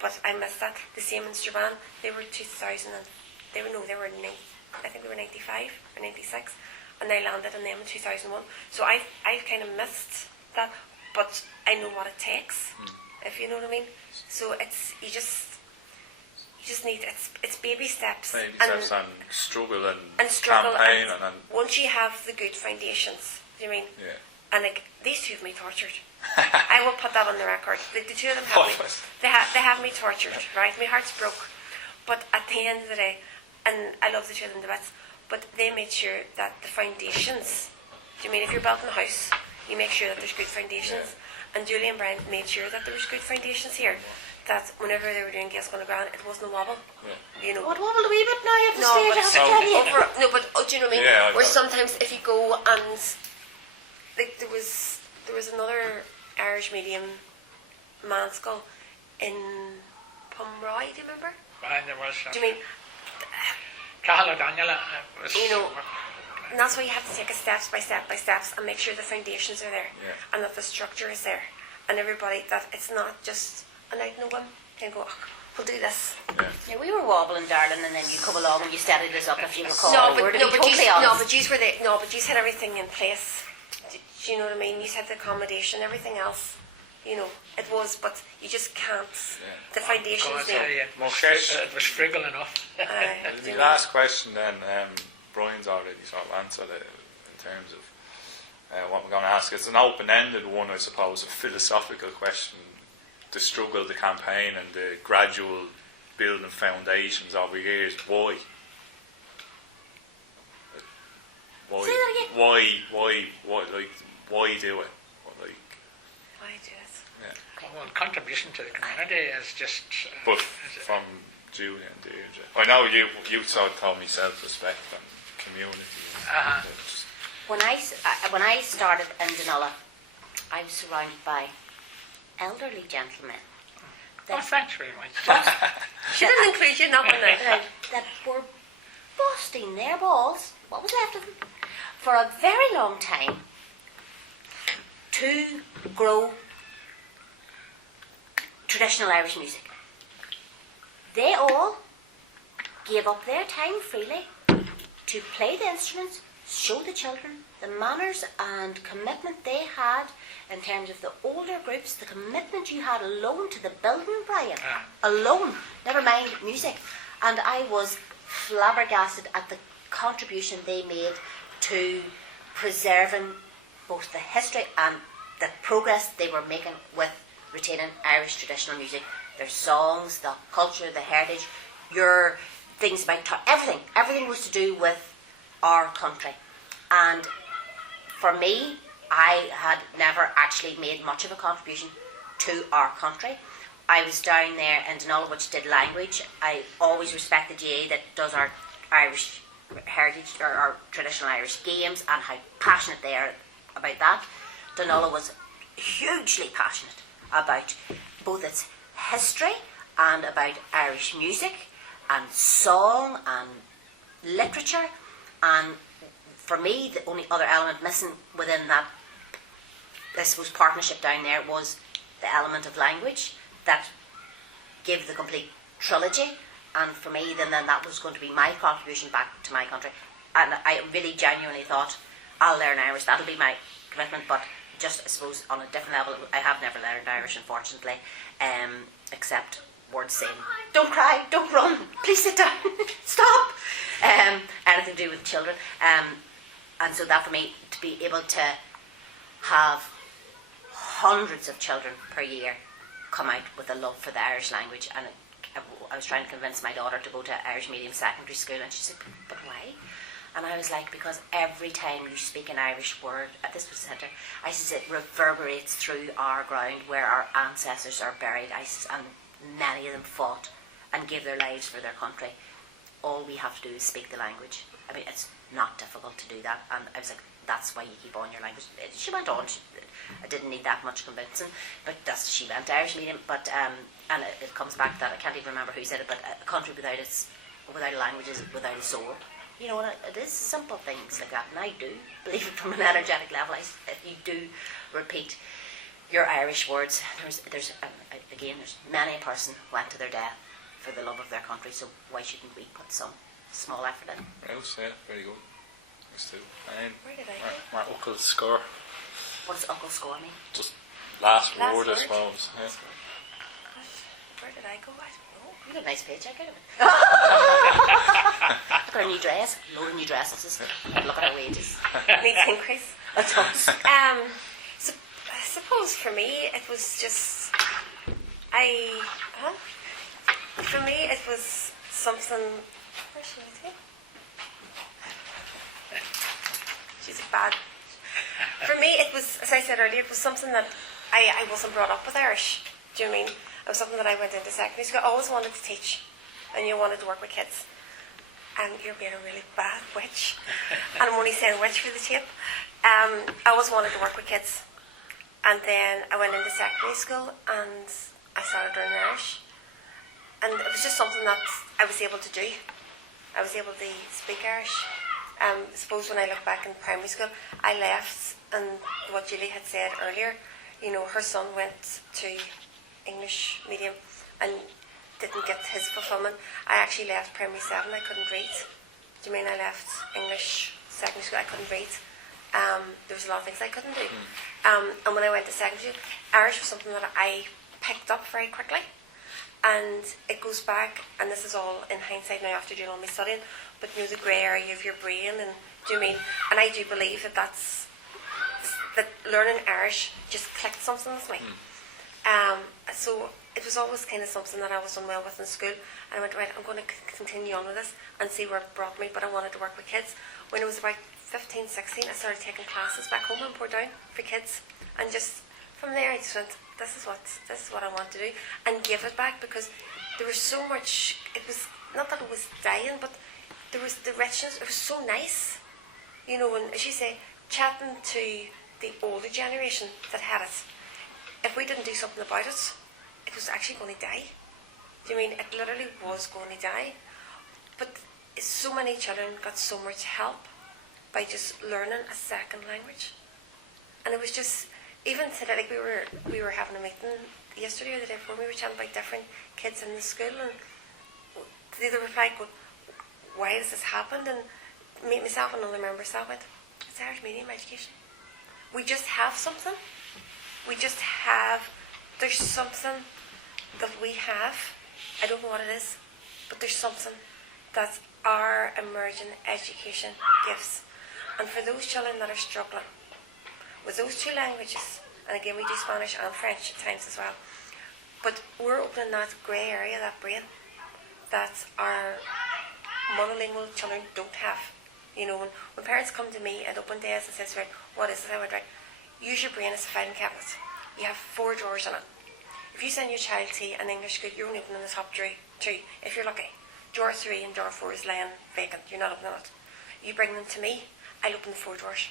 but I missed that. The same in Strabane, they were 2000, they were 95 or 96, and I landed on them in 2001. So I've kind of missed that, but I know what it takes, if you know what I mean. So it's you just need it's baby steps. Baby steps and struggle and struggle campaign and once you have the good foundations, do you mean? Yeah. And like these two have me tortured. I will put that on the record. The two of them have me. They have me tortured, right? My heart's broke. But at the end of the day, and I love the two of them to bits, but they made sure that the foundations, do you mean if you're building a house, you make sure that there's good foundations. And Julie and Brian made sure that there was good foundations here. That whenever they were doing Gaelscoil gCrann, it wasn't a wobble. You know. What wobble a wee bit now at the stage, I have to tell you. Do you know what I mean? Yeah, where sometimes if you go and like there was another Irish medium man's school in Pomroy, do you remember? And there was. Do you mean? Cahill Daniela was. You know. And that's why you have to take it steps by steps and make sure the foundations are there and that the structure is there and everybody that it's not just and like no one can go we'll do this. Yeah, we were wobbling, darling, and then you come along and you steadied us up if you recall. But you had everything in place. Do you know what I mean? You had the accommodation, everything else. You know, it was, but you just can't. The foundations there. It was frugal enough. The last question then. Brian's already sort of answered it in terms of what we're going to ask. It's an open-ended one, I suppose, a philosophical question. The struggle, the campaign, and the gradual building foundations over years. Why? Why do it? Why do it? Yeah. Well, contribution to the community is just. But from Julie and Deirdre, I know you sort of call me self-respect and community. When I started in Dunolla, I was surrounded by elderly gentlemen. Thanks very much. She didn't include you, not that were busting their balls, what was left of them, for a very long time to grow traditional Irish music. They all gave up their time freely to play the instruments, show the children the manners and commitment they had in terms of the older groups, the commitment you had alone to the building, Brian. Alone, never mind music. And I was flabbergasted at the contribution they made to preserving both the history and the progress they were making with retaining Irish traditional music, their songs, the culture, the heritage, your things about everything was to do with our country. And for me, I had never actually made much of a contribution to our country. I was down there in Dunolla, which did language. I always respect the GA that does our Irish heritage, or our traditional Irish games, and how passionate they are about that. Dunolla was hugely passionate about both its history and about Irish music and song and literature. And for me, the only other element missing within that, I suppose, partnership down there was the element of language that gave the complete trilogy. And for me, then that was going to be my contribution back to my country. And I really genuinely thought, I'll learn Irish, that'll be my commitment. But just, I suppose, on a different level, I have never learned Irish, unfortunately, except words saying, don't cry, don't run, please sit down, stop. Anything to do with children. And so that for me, to be able to have hundreds of children per year come out with a love for the Irish language. And I was trying to convince my daughter to go to Irish medium secondary school, and she said, but why? And I was like, because every time you speak an Irish word, this was the centre, I said, it reverberates through our ground where our ancestors are buried. I said, and many of them fought and gave their lives for their country. All we have to do is speak the language. I mean, it's not difficult to do that. And I was like, that's why you keep on your language. She went on. I didn't need that much convincing, but she went to Irish medium. But and it comes back to that, I can't even remember who said it, but a country without a language is without a soul. You know, and it is simple things like that. And I do believe it from an energetic level. If you do repeat your Irish words, there's many a person went to their death for the love of their country. So why shouldn't we put some small effort in? Right, yeah, very good. Thanks too. Where did I go? My uncle's score. What does uncle score mean? Just last Last word, I word. suppose. Yeah. Where did I go? I don't know. You got a nice paycheck out of it. Look at our new dress. Load of new dresses. Look at our wages. Needs increase. It does. So, I suppose for me it was just for me it was something. Where should I take? She's a bad. For me, it was, as I said earlier, it was something that I wasn't brought up with Irish. Do you know what I mean? It was something that I went into secondary school. I always wanted to teach, and you wanted to work with kids. And you're being a really bad witch. And I'm only saying witch for the tape. I always wanted to work with kids. And then I went into secondary school and I started learning Irish. And it was just something that I was able to do. I was able to speak Irish. I suppose when I look back in primary school, I left, and what Julie had said earlier, you know, her son went to English medium and didn't get his fulfilment. I actually left primary 7, I couldn't read. Do you mean I left English secondary school, I couldn't read. There was a lot of things I couldn't do. And when I went to secondary school, Irish was something that I picked up very quickly. And it goes back, and this is all in hindsight now after doing all my studying, but you know, the grey area of your brain, and do you mean? And I do believe that learning Irish just clicked something with me. So it was always kind of something that I was done well with in school, and I went, right, I'm going to continue on with this and see where it brought me, but I wanted to work with kids. When I was about 15, 16, I started taking classes back home in Portdown for kids, and just from there I just went, this is what I want to do, and give it back, because there was so much. It was not that it was dying, but there was the richness. It was so nice, you know. And as you say, chatting to the older generation that had it, if we didn't do something about it, it was actually going to die. Do you mean it literally was going to die? But so many children got so much help by just learning a second language, and it was just. Even today, like we were having a meeting yesterday or the day before, we were chatting about different kids in the school, and they replied, going, why has this happened? And myself and another member sat with, it's Irish medium education. We just have something. There's something that we have. I don't know what it is, but there's something that our emerging education gives. And for those children that are struggling with those two languages, and again we do Spanish and French at times as well, but we're opening that grey area, that brain, that our monolingual children don't have. You know, when parents come to me at open days and says, right, what is this? I would write, use your brain as a filing cabinet. You have 4 drawers in it. If you send your child to an English school, you're only opening the top 3, if you're lucky. Drawer 3 and drawer 4 is laying vacant, you're not opening it. You bring them to me, I'll open the 4 drawers.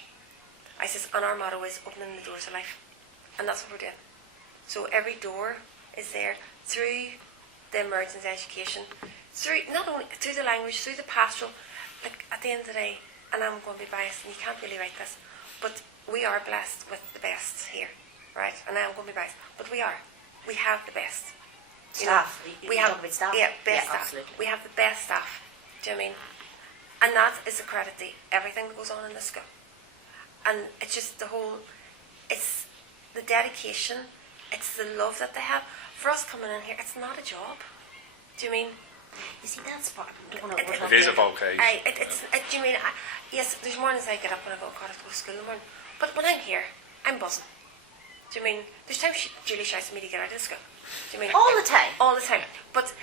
I says, and our motto is opening the doors of life. And that's what we're doing. So every door is there through the emergence education, through not only through the language, through the pastoral. Like at the end of the day, and I'm going to be biased, and you can't really write this, but we are blessed with the best here, right? And I'm going to be biased, but we are. We have the best. Staff. We have talking about staff. Yeah, best staff. Absolutely. We have the best staff. Do you know what I mean? And that is a credit to everything that goes on in the school. And it's just it's the dedication, it's the love that they have. For us coming in here, it's not a job. Do you mean? You see, that's part. It is a vocation. Do you mean? Yes, there's mornings I get up and I go, God, I have to go to school in the morning. But when I'm here, I'm buzzing. Do you mean? There's times Julie shouts at me to get out of the school. Do you mean all the time? All the time. But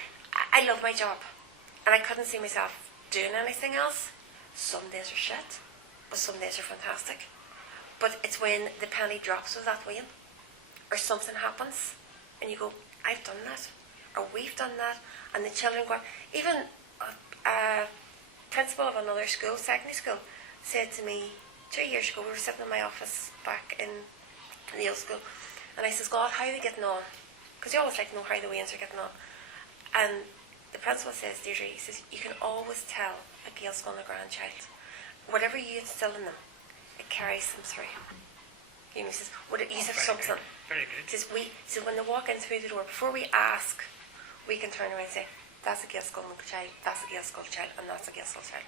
I love my job, and I couldn't see myself doing anything else. Some days are shit, but some days are fantastic. But it's when the penny drops with that Wayne, or something happens, and you go, I've done that, or we've done that, and the children go. Even a principal of another school, secondary school, said to me 2 years ago, we were sitting in my office back in the old school, and I says, God, how are they getting on? Because you always like to know how the Waynes are getting on. And the principal says, Deirdre, he says, you can always tell a Gaelscoil grandchild. Whatever you instill in them, it carries them through. You know, he says, would it use something? Very good. He says, so when they walk in through the door, before we ask, we can turn around and say, that's a Gaelscoil child, that's a Gaelscoil child, and that's a Gaelscoil child.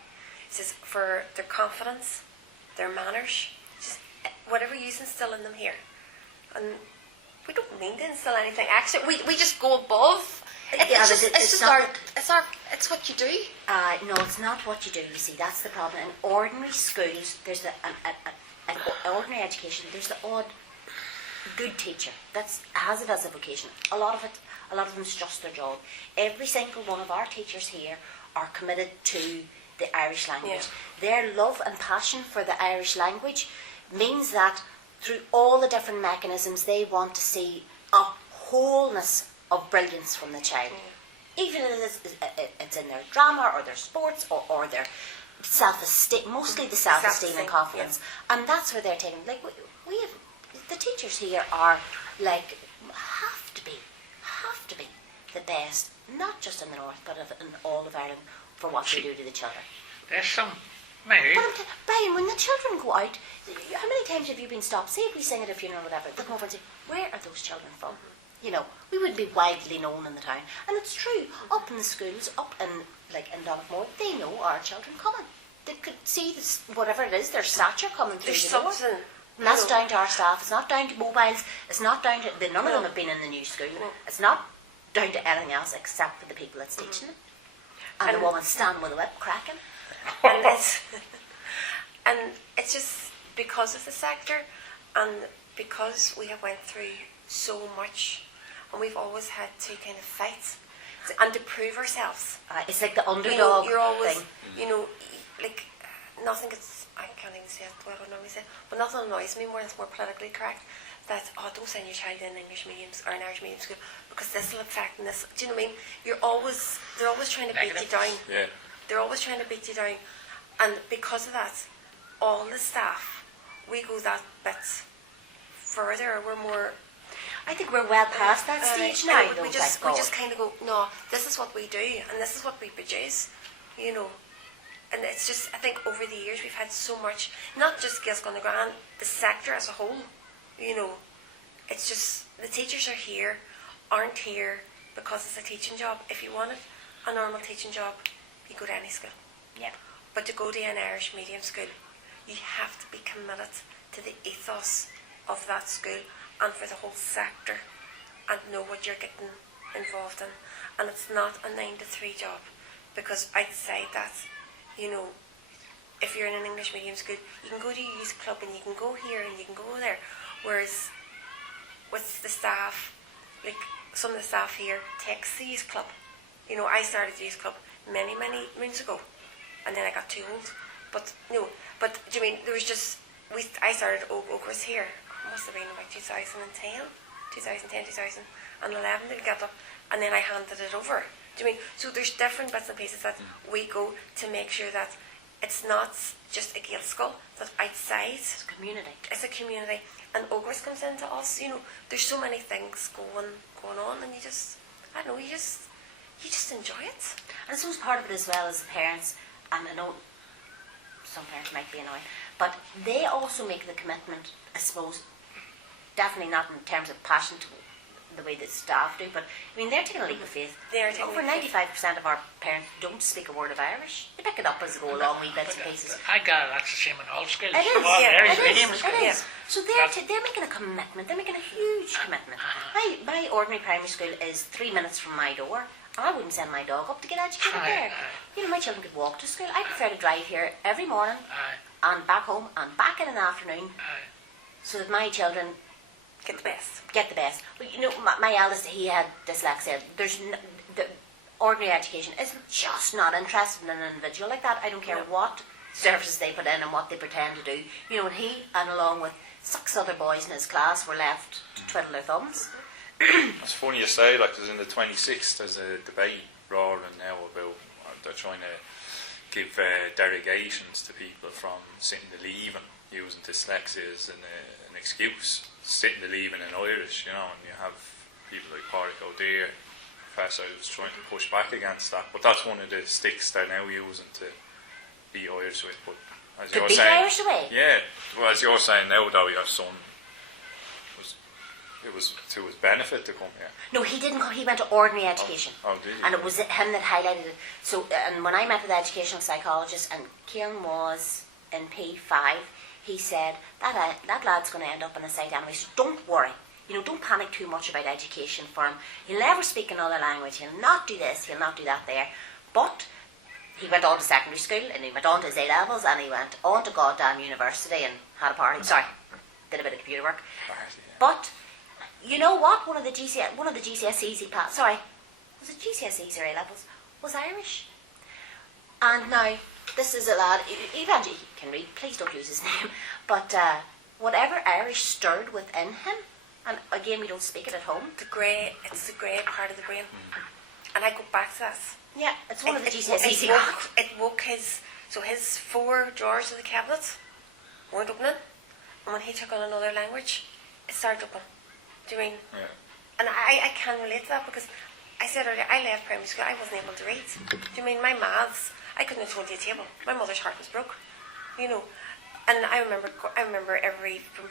He says, for their confidence, their manners, just whatever you instill in them here. And we don't mean to instill anything. Actually, we just go above. It's what you do. No, it's not what you do. You see, that's the problem. In ordinary schools, there's an ordinary education. There's the odd good teacher that has it as a vocation. A lot of them's just their job. Every single one of our teachers here are committed to the Irish language. Yeah. Their love and passion for the Irish language means that through all the different mechanisms, they want to see a wholeness of brilliance from the child. Yeah. Even if it's in their drama or their sports or their self-esteem, mostly the self-esteem and confidence. Yeah. And that's where they're taking, like, we have, the teachers here are like, have to be the best, not just in the north, but in all of Ireland, for what they do to the children. There's some, maybe. But Brian, when the children go out, how many times have you been stopped? Say if we sing at a funeral or whatever, they come over and say, where are those children from? You know, we wouldn't be widely known in the town. And it's true, up in the schools, up in Donegal, they know our children coming. They could see this, whatever it is, their stature coming through the door. And that's down to our staff. It's not down to mobiles. It's not down to, none of them have been in the new school. It's not down to anything else except for the people that's teaching them. And the woman standing with a whip cracking. And it's just because of the sector, and because we have went through so much, and we've always had to kind of fight and to prove ourselves. It's like the underdog you're always, thing. You know, like nothing gets, I can't even say it what I would normally say, but nothing annoys me more, it's more politically correct, that, don't send your child in English mediums or an Irish medium school because this will affect and this. Do you know what I mean? They're always trying to beat you down. Yeah. They're always trying to beat you down. And because of that, all the staff, we go that bit further. We're more. I think we're well past that stage now. We just kind of go, no, this is what we do and this is what we produce, you know. And it's just, I think over the years we've had so much, not just Gaelscoil na Gcrann, the sector as a whole, you know. It's just, the teachers aren't here because it's a teaching job. If you wanted a normal teaching job, you go to any school. Yeah. But to go to an Irish medium school, you have to be committed to the ethos of that school and for the whole sector and know what you're getting involved in. And it's not a 9 to 3 job, because outside that, you know, if you're in an English medium school, you can go to a youth club and you can go here and you can go there. Whereas with the staff, like some of the staff here takes the youth club. You know, I started the youth club many moons ago, and then I got too old. But no, but do you mean there was just I started Ogres here. It must have been about 2011 that we got up, and then I handed it over. Do you mean so? There's different bits and pieces that we go to make sure that it's not just a Gaelscoil, that outside it's a community. It's a community, and Ogres comes into us. You know, there's so many things going on, and you just enjoy it. And I suppose part of it as well as parents, and I know some parents might be annoyed, but they also make the commitment, I suppose, definitely not in terms of passion to the way that staff do, but I mean they're taking a leap of faith. Over 95% of our parents don't speak a word of Irish. They pick it up as they go along, wee bits and pieces. I got it, that's the same in all schools. It is, It is. So they're making a commitment. They're making a huge commitment. My ordinary primary school is 3 minutes from my door. I wouldn't send my dog up to get educated there. You know, my children could walk to school. I prefer to drive here every morning and back home and back in the afternoon, so that my children Get the best. Get the best. But you know, my eldest, he had dyslexia. The ordinary education is just not interested in an individual like that. I don't care what services they put in and what they pretend to do. You know, and he, and along with 6 other boys in his class, were left to twiddle their thumbs. It's funny you say, like, there's in the 26th, there's a debate roaring now about, they're trying to give derogations to people from sitting the leaving, using dyslexia as an excuse, sitting the leaving in Irish, you know, and you have people like Pádraig O'Dear, Professor, who's trying to push back against that, but that's one of the sticks they're now using to be Irish with. But as you're saying, Irish away? yeah, well, as you're saying now, though, your son it was to his benefit to come here. No, he didn't come. He went to ordinary education. Oh, did he? And it was him that highlighted it. So, and when I met with the educational psychologist, and Kieran was in P5, he said, that lad's going to end up in a site anyway, so don't worry. You know, don't panic too much about education for him. He'll never speak another language. He'll not do this. He'll not do that there. But he went on to secondary school, and he went on to his A-levels, and he went on to goddamn university and had a party. Sorry, did a bit of computer work. But you know what? One of the GCSEs he passed. Sorry, was it GCSEs or A-levels? Was Irish. And now this is a lad. Even he can read. Please don't use his name. But whatever Irish stirred within him, and again we don't speak it at home. It's the grey part of the brain, and I go back to that. Yeah, it's one of the GCSEs. It woke his 4 drawers of the cabinet weren't opening, and when he took on another language, it started opening. Do you mean? Yeah. And I can relate to that because I said earlier, I left primary school, I wasn't able to read. Do you mean my maths? I couldn't have told you a table. My mother's heart was broke, you know. And I remember from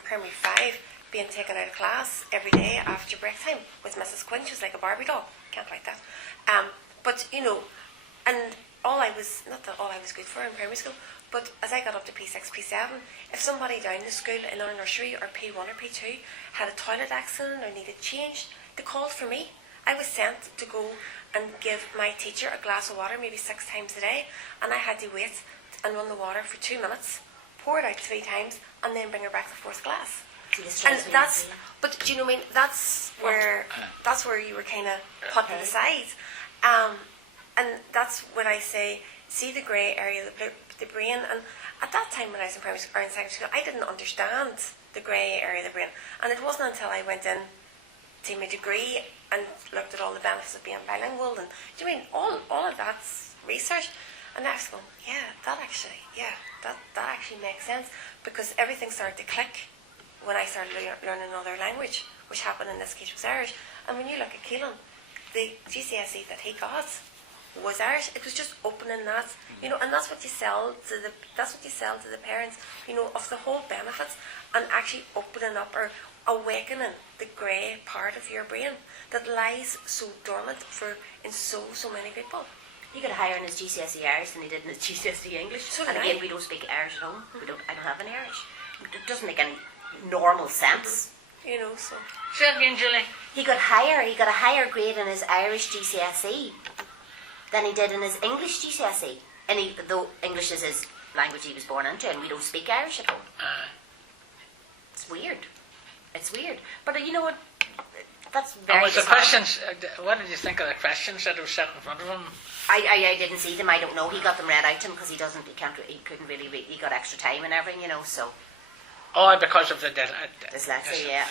primary 5 being taken out of class every day after break time with Mrs. Quinn. She was like a Barbie doll. Can't like that. But you know, and not that all I was good for in primary school, but as I got up to P6, P7, if somebody down the school in our nursery or P1 or P2 had a toilet accident or needed changed, they called for me. I was sent to go and give my teacher a glass of water maybe 6 times a day, and I had to wait and run the water for 2 minutes, pour it out 3 times, and then bring her back the 4th glass. And but do you know what I mean? That's where you were kind of put to the side. And that's when I say, see the grey area of the brain. And at that time when I was in primary school or in secondary school, I didn't understand the grey area of the brain. And it wasn't until I went in to my degree and looked at all the benefits of being bilingual and do you mean all of that's research. And I was going, that actually makes sense, because everything started to click when I started learning another language, which happened in this case was Irish. And when you look at Keelan, the GCSE that he got was Irish. It was just opening that, you know, and that's what you sell to the parents, you know, of the whole benefits, and actually opening up or awakening the grey part of your brain that lies so dormant in so many people. He got higher in his GCSE Irish than he did in his GCSE English. So and again, we don't speak Irish at home. I don't have any Irish. It doesn't make any normal sense. You know, so. Say it again, Julie. He got a higher grade in his Irish GCSE than he did in his English GCSE. And though English is his language he was born into, and we don't speak Irish at home. It's weird. It's weird. But you know what? That's very. Was the questions? What did you think of the questions that were set in front of him? I didn't see them. I don't know. He got them read out to him because he couldn't really read. He got extra time and everything, you know. So. Oh, because of the dyslexia. Dyslexia, yeah.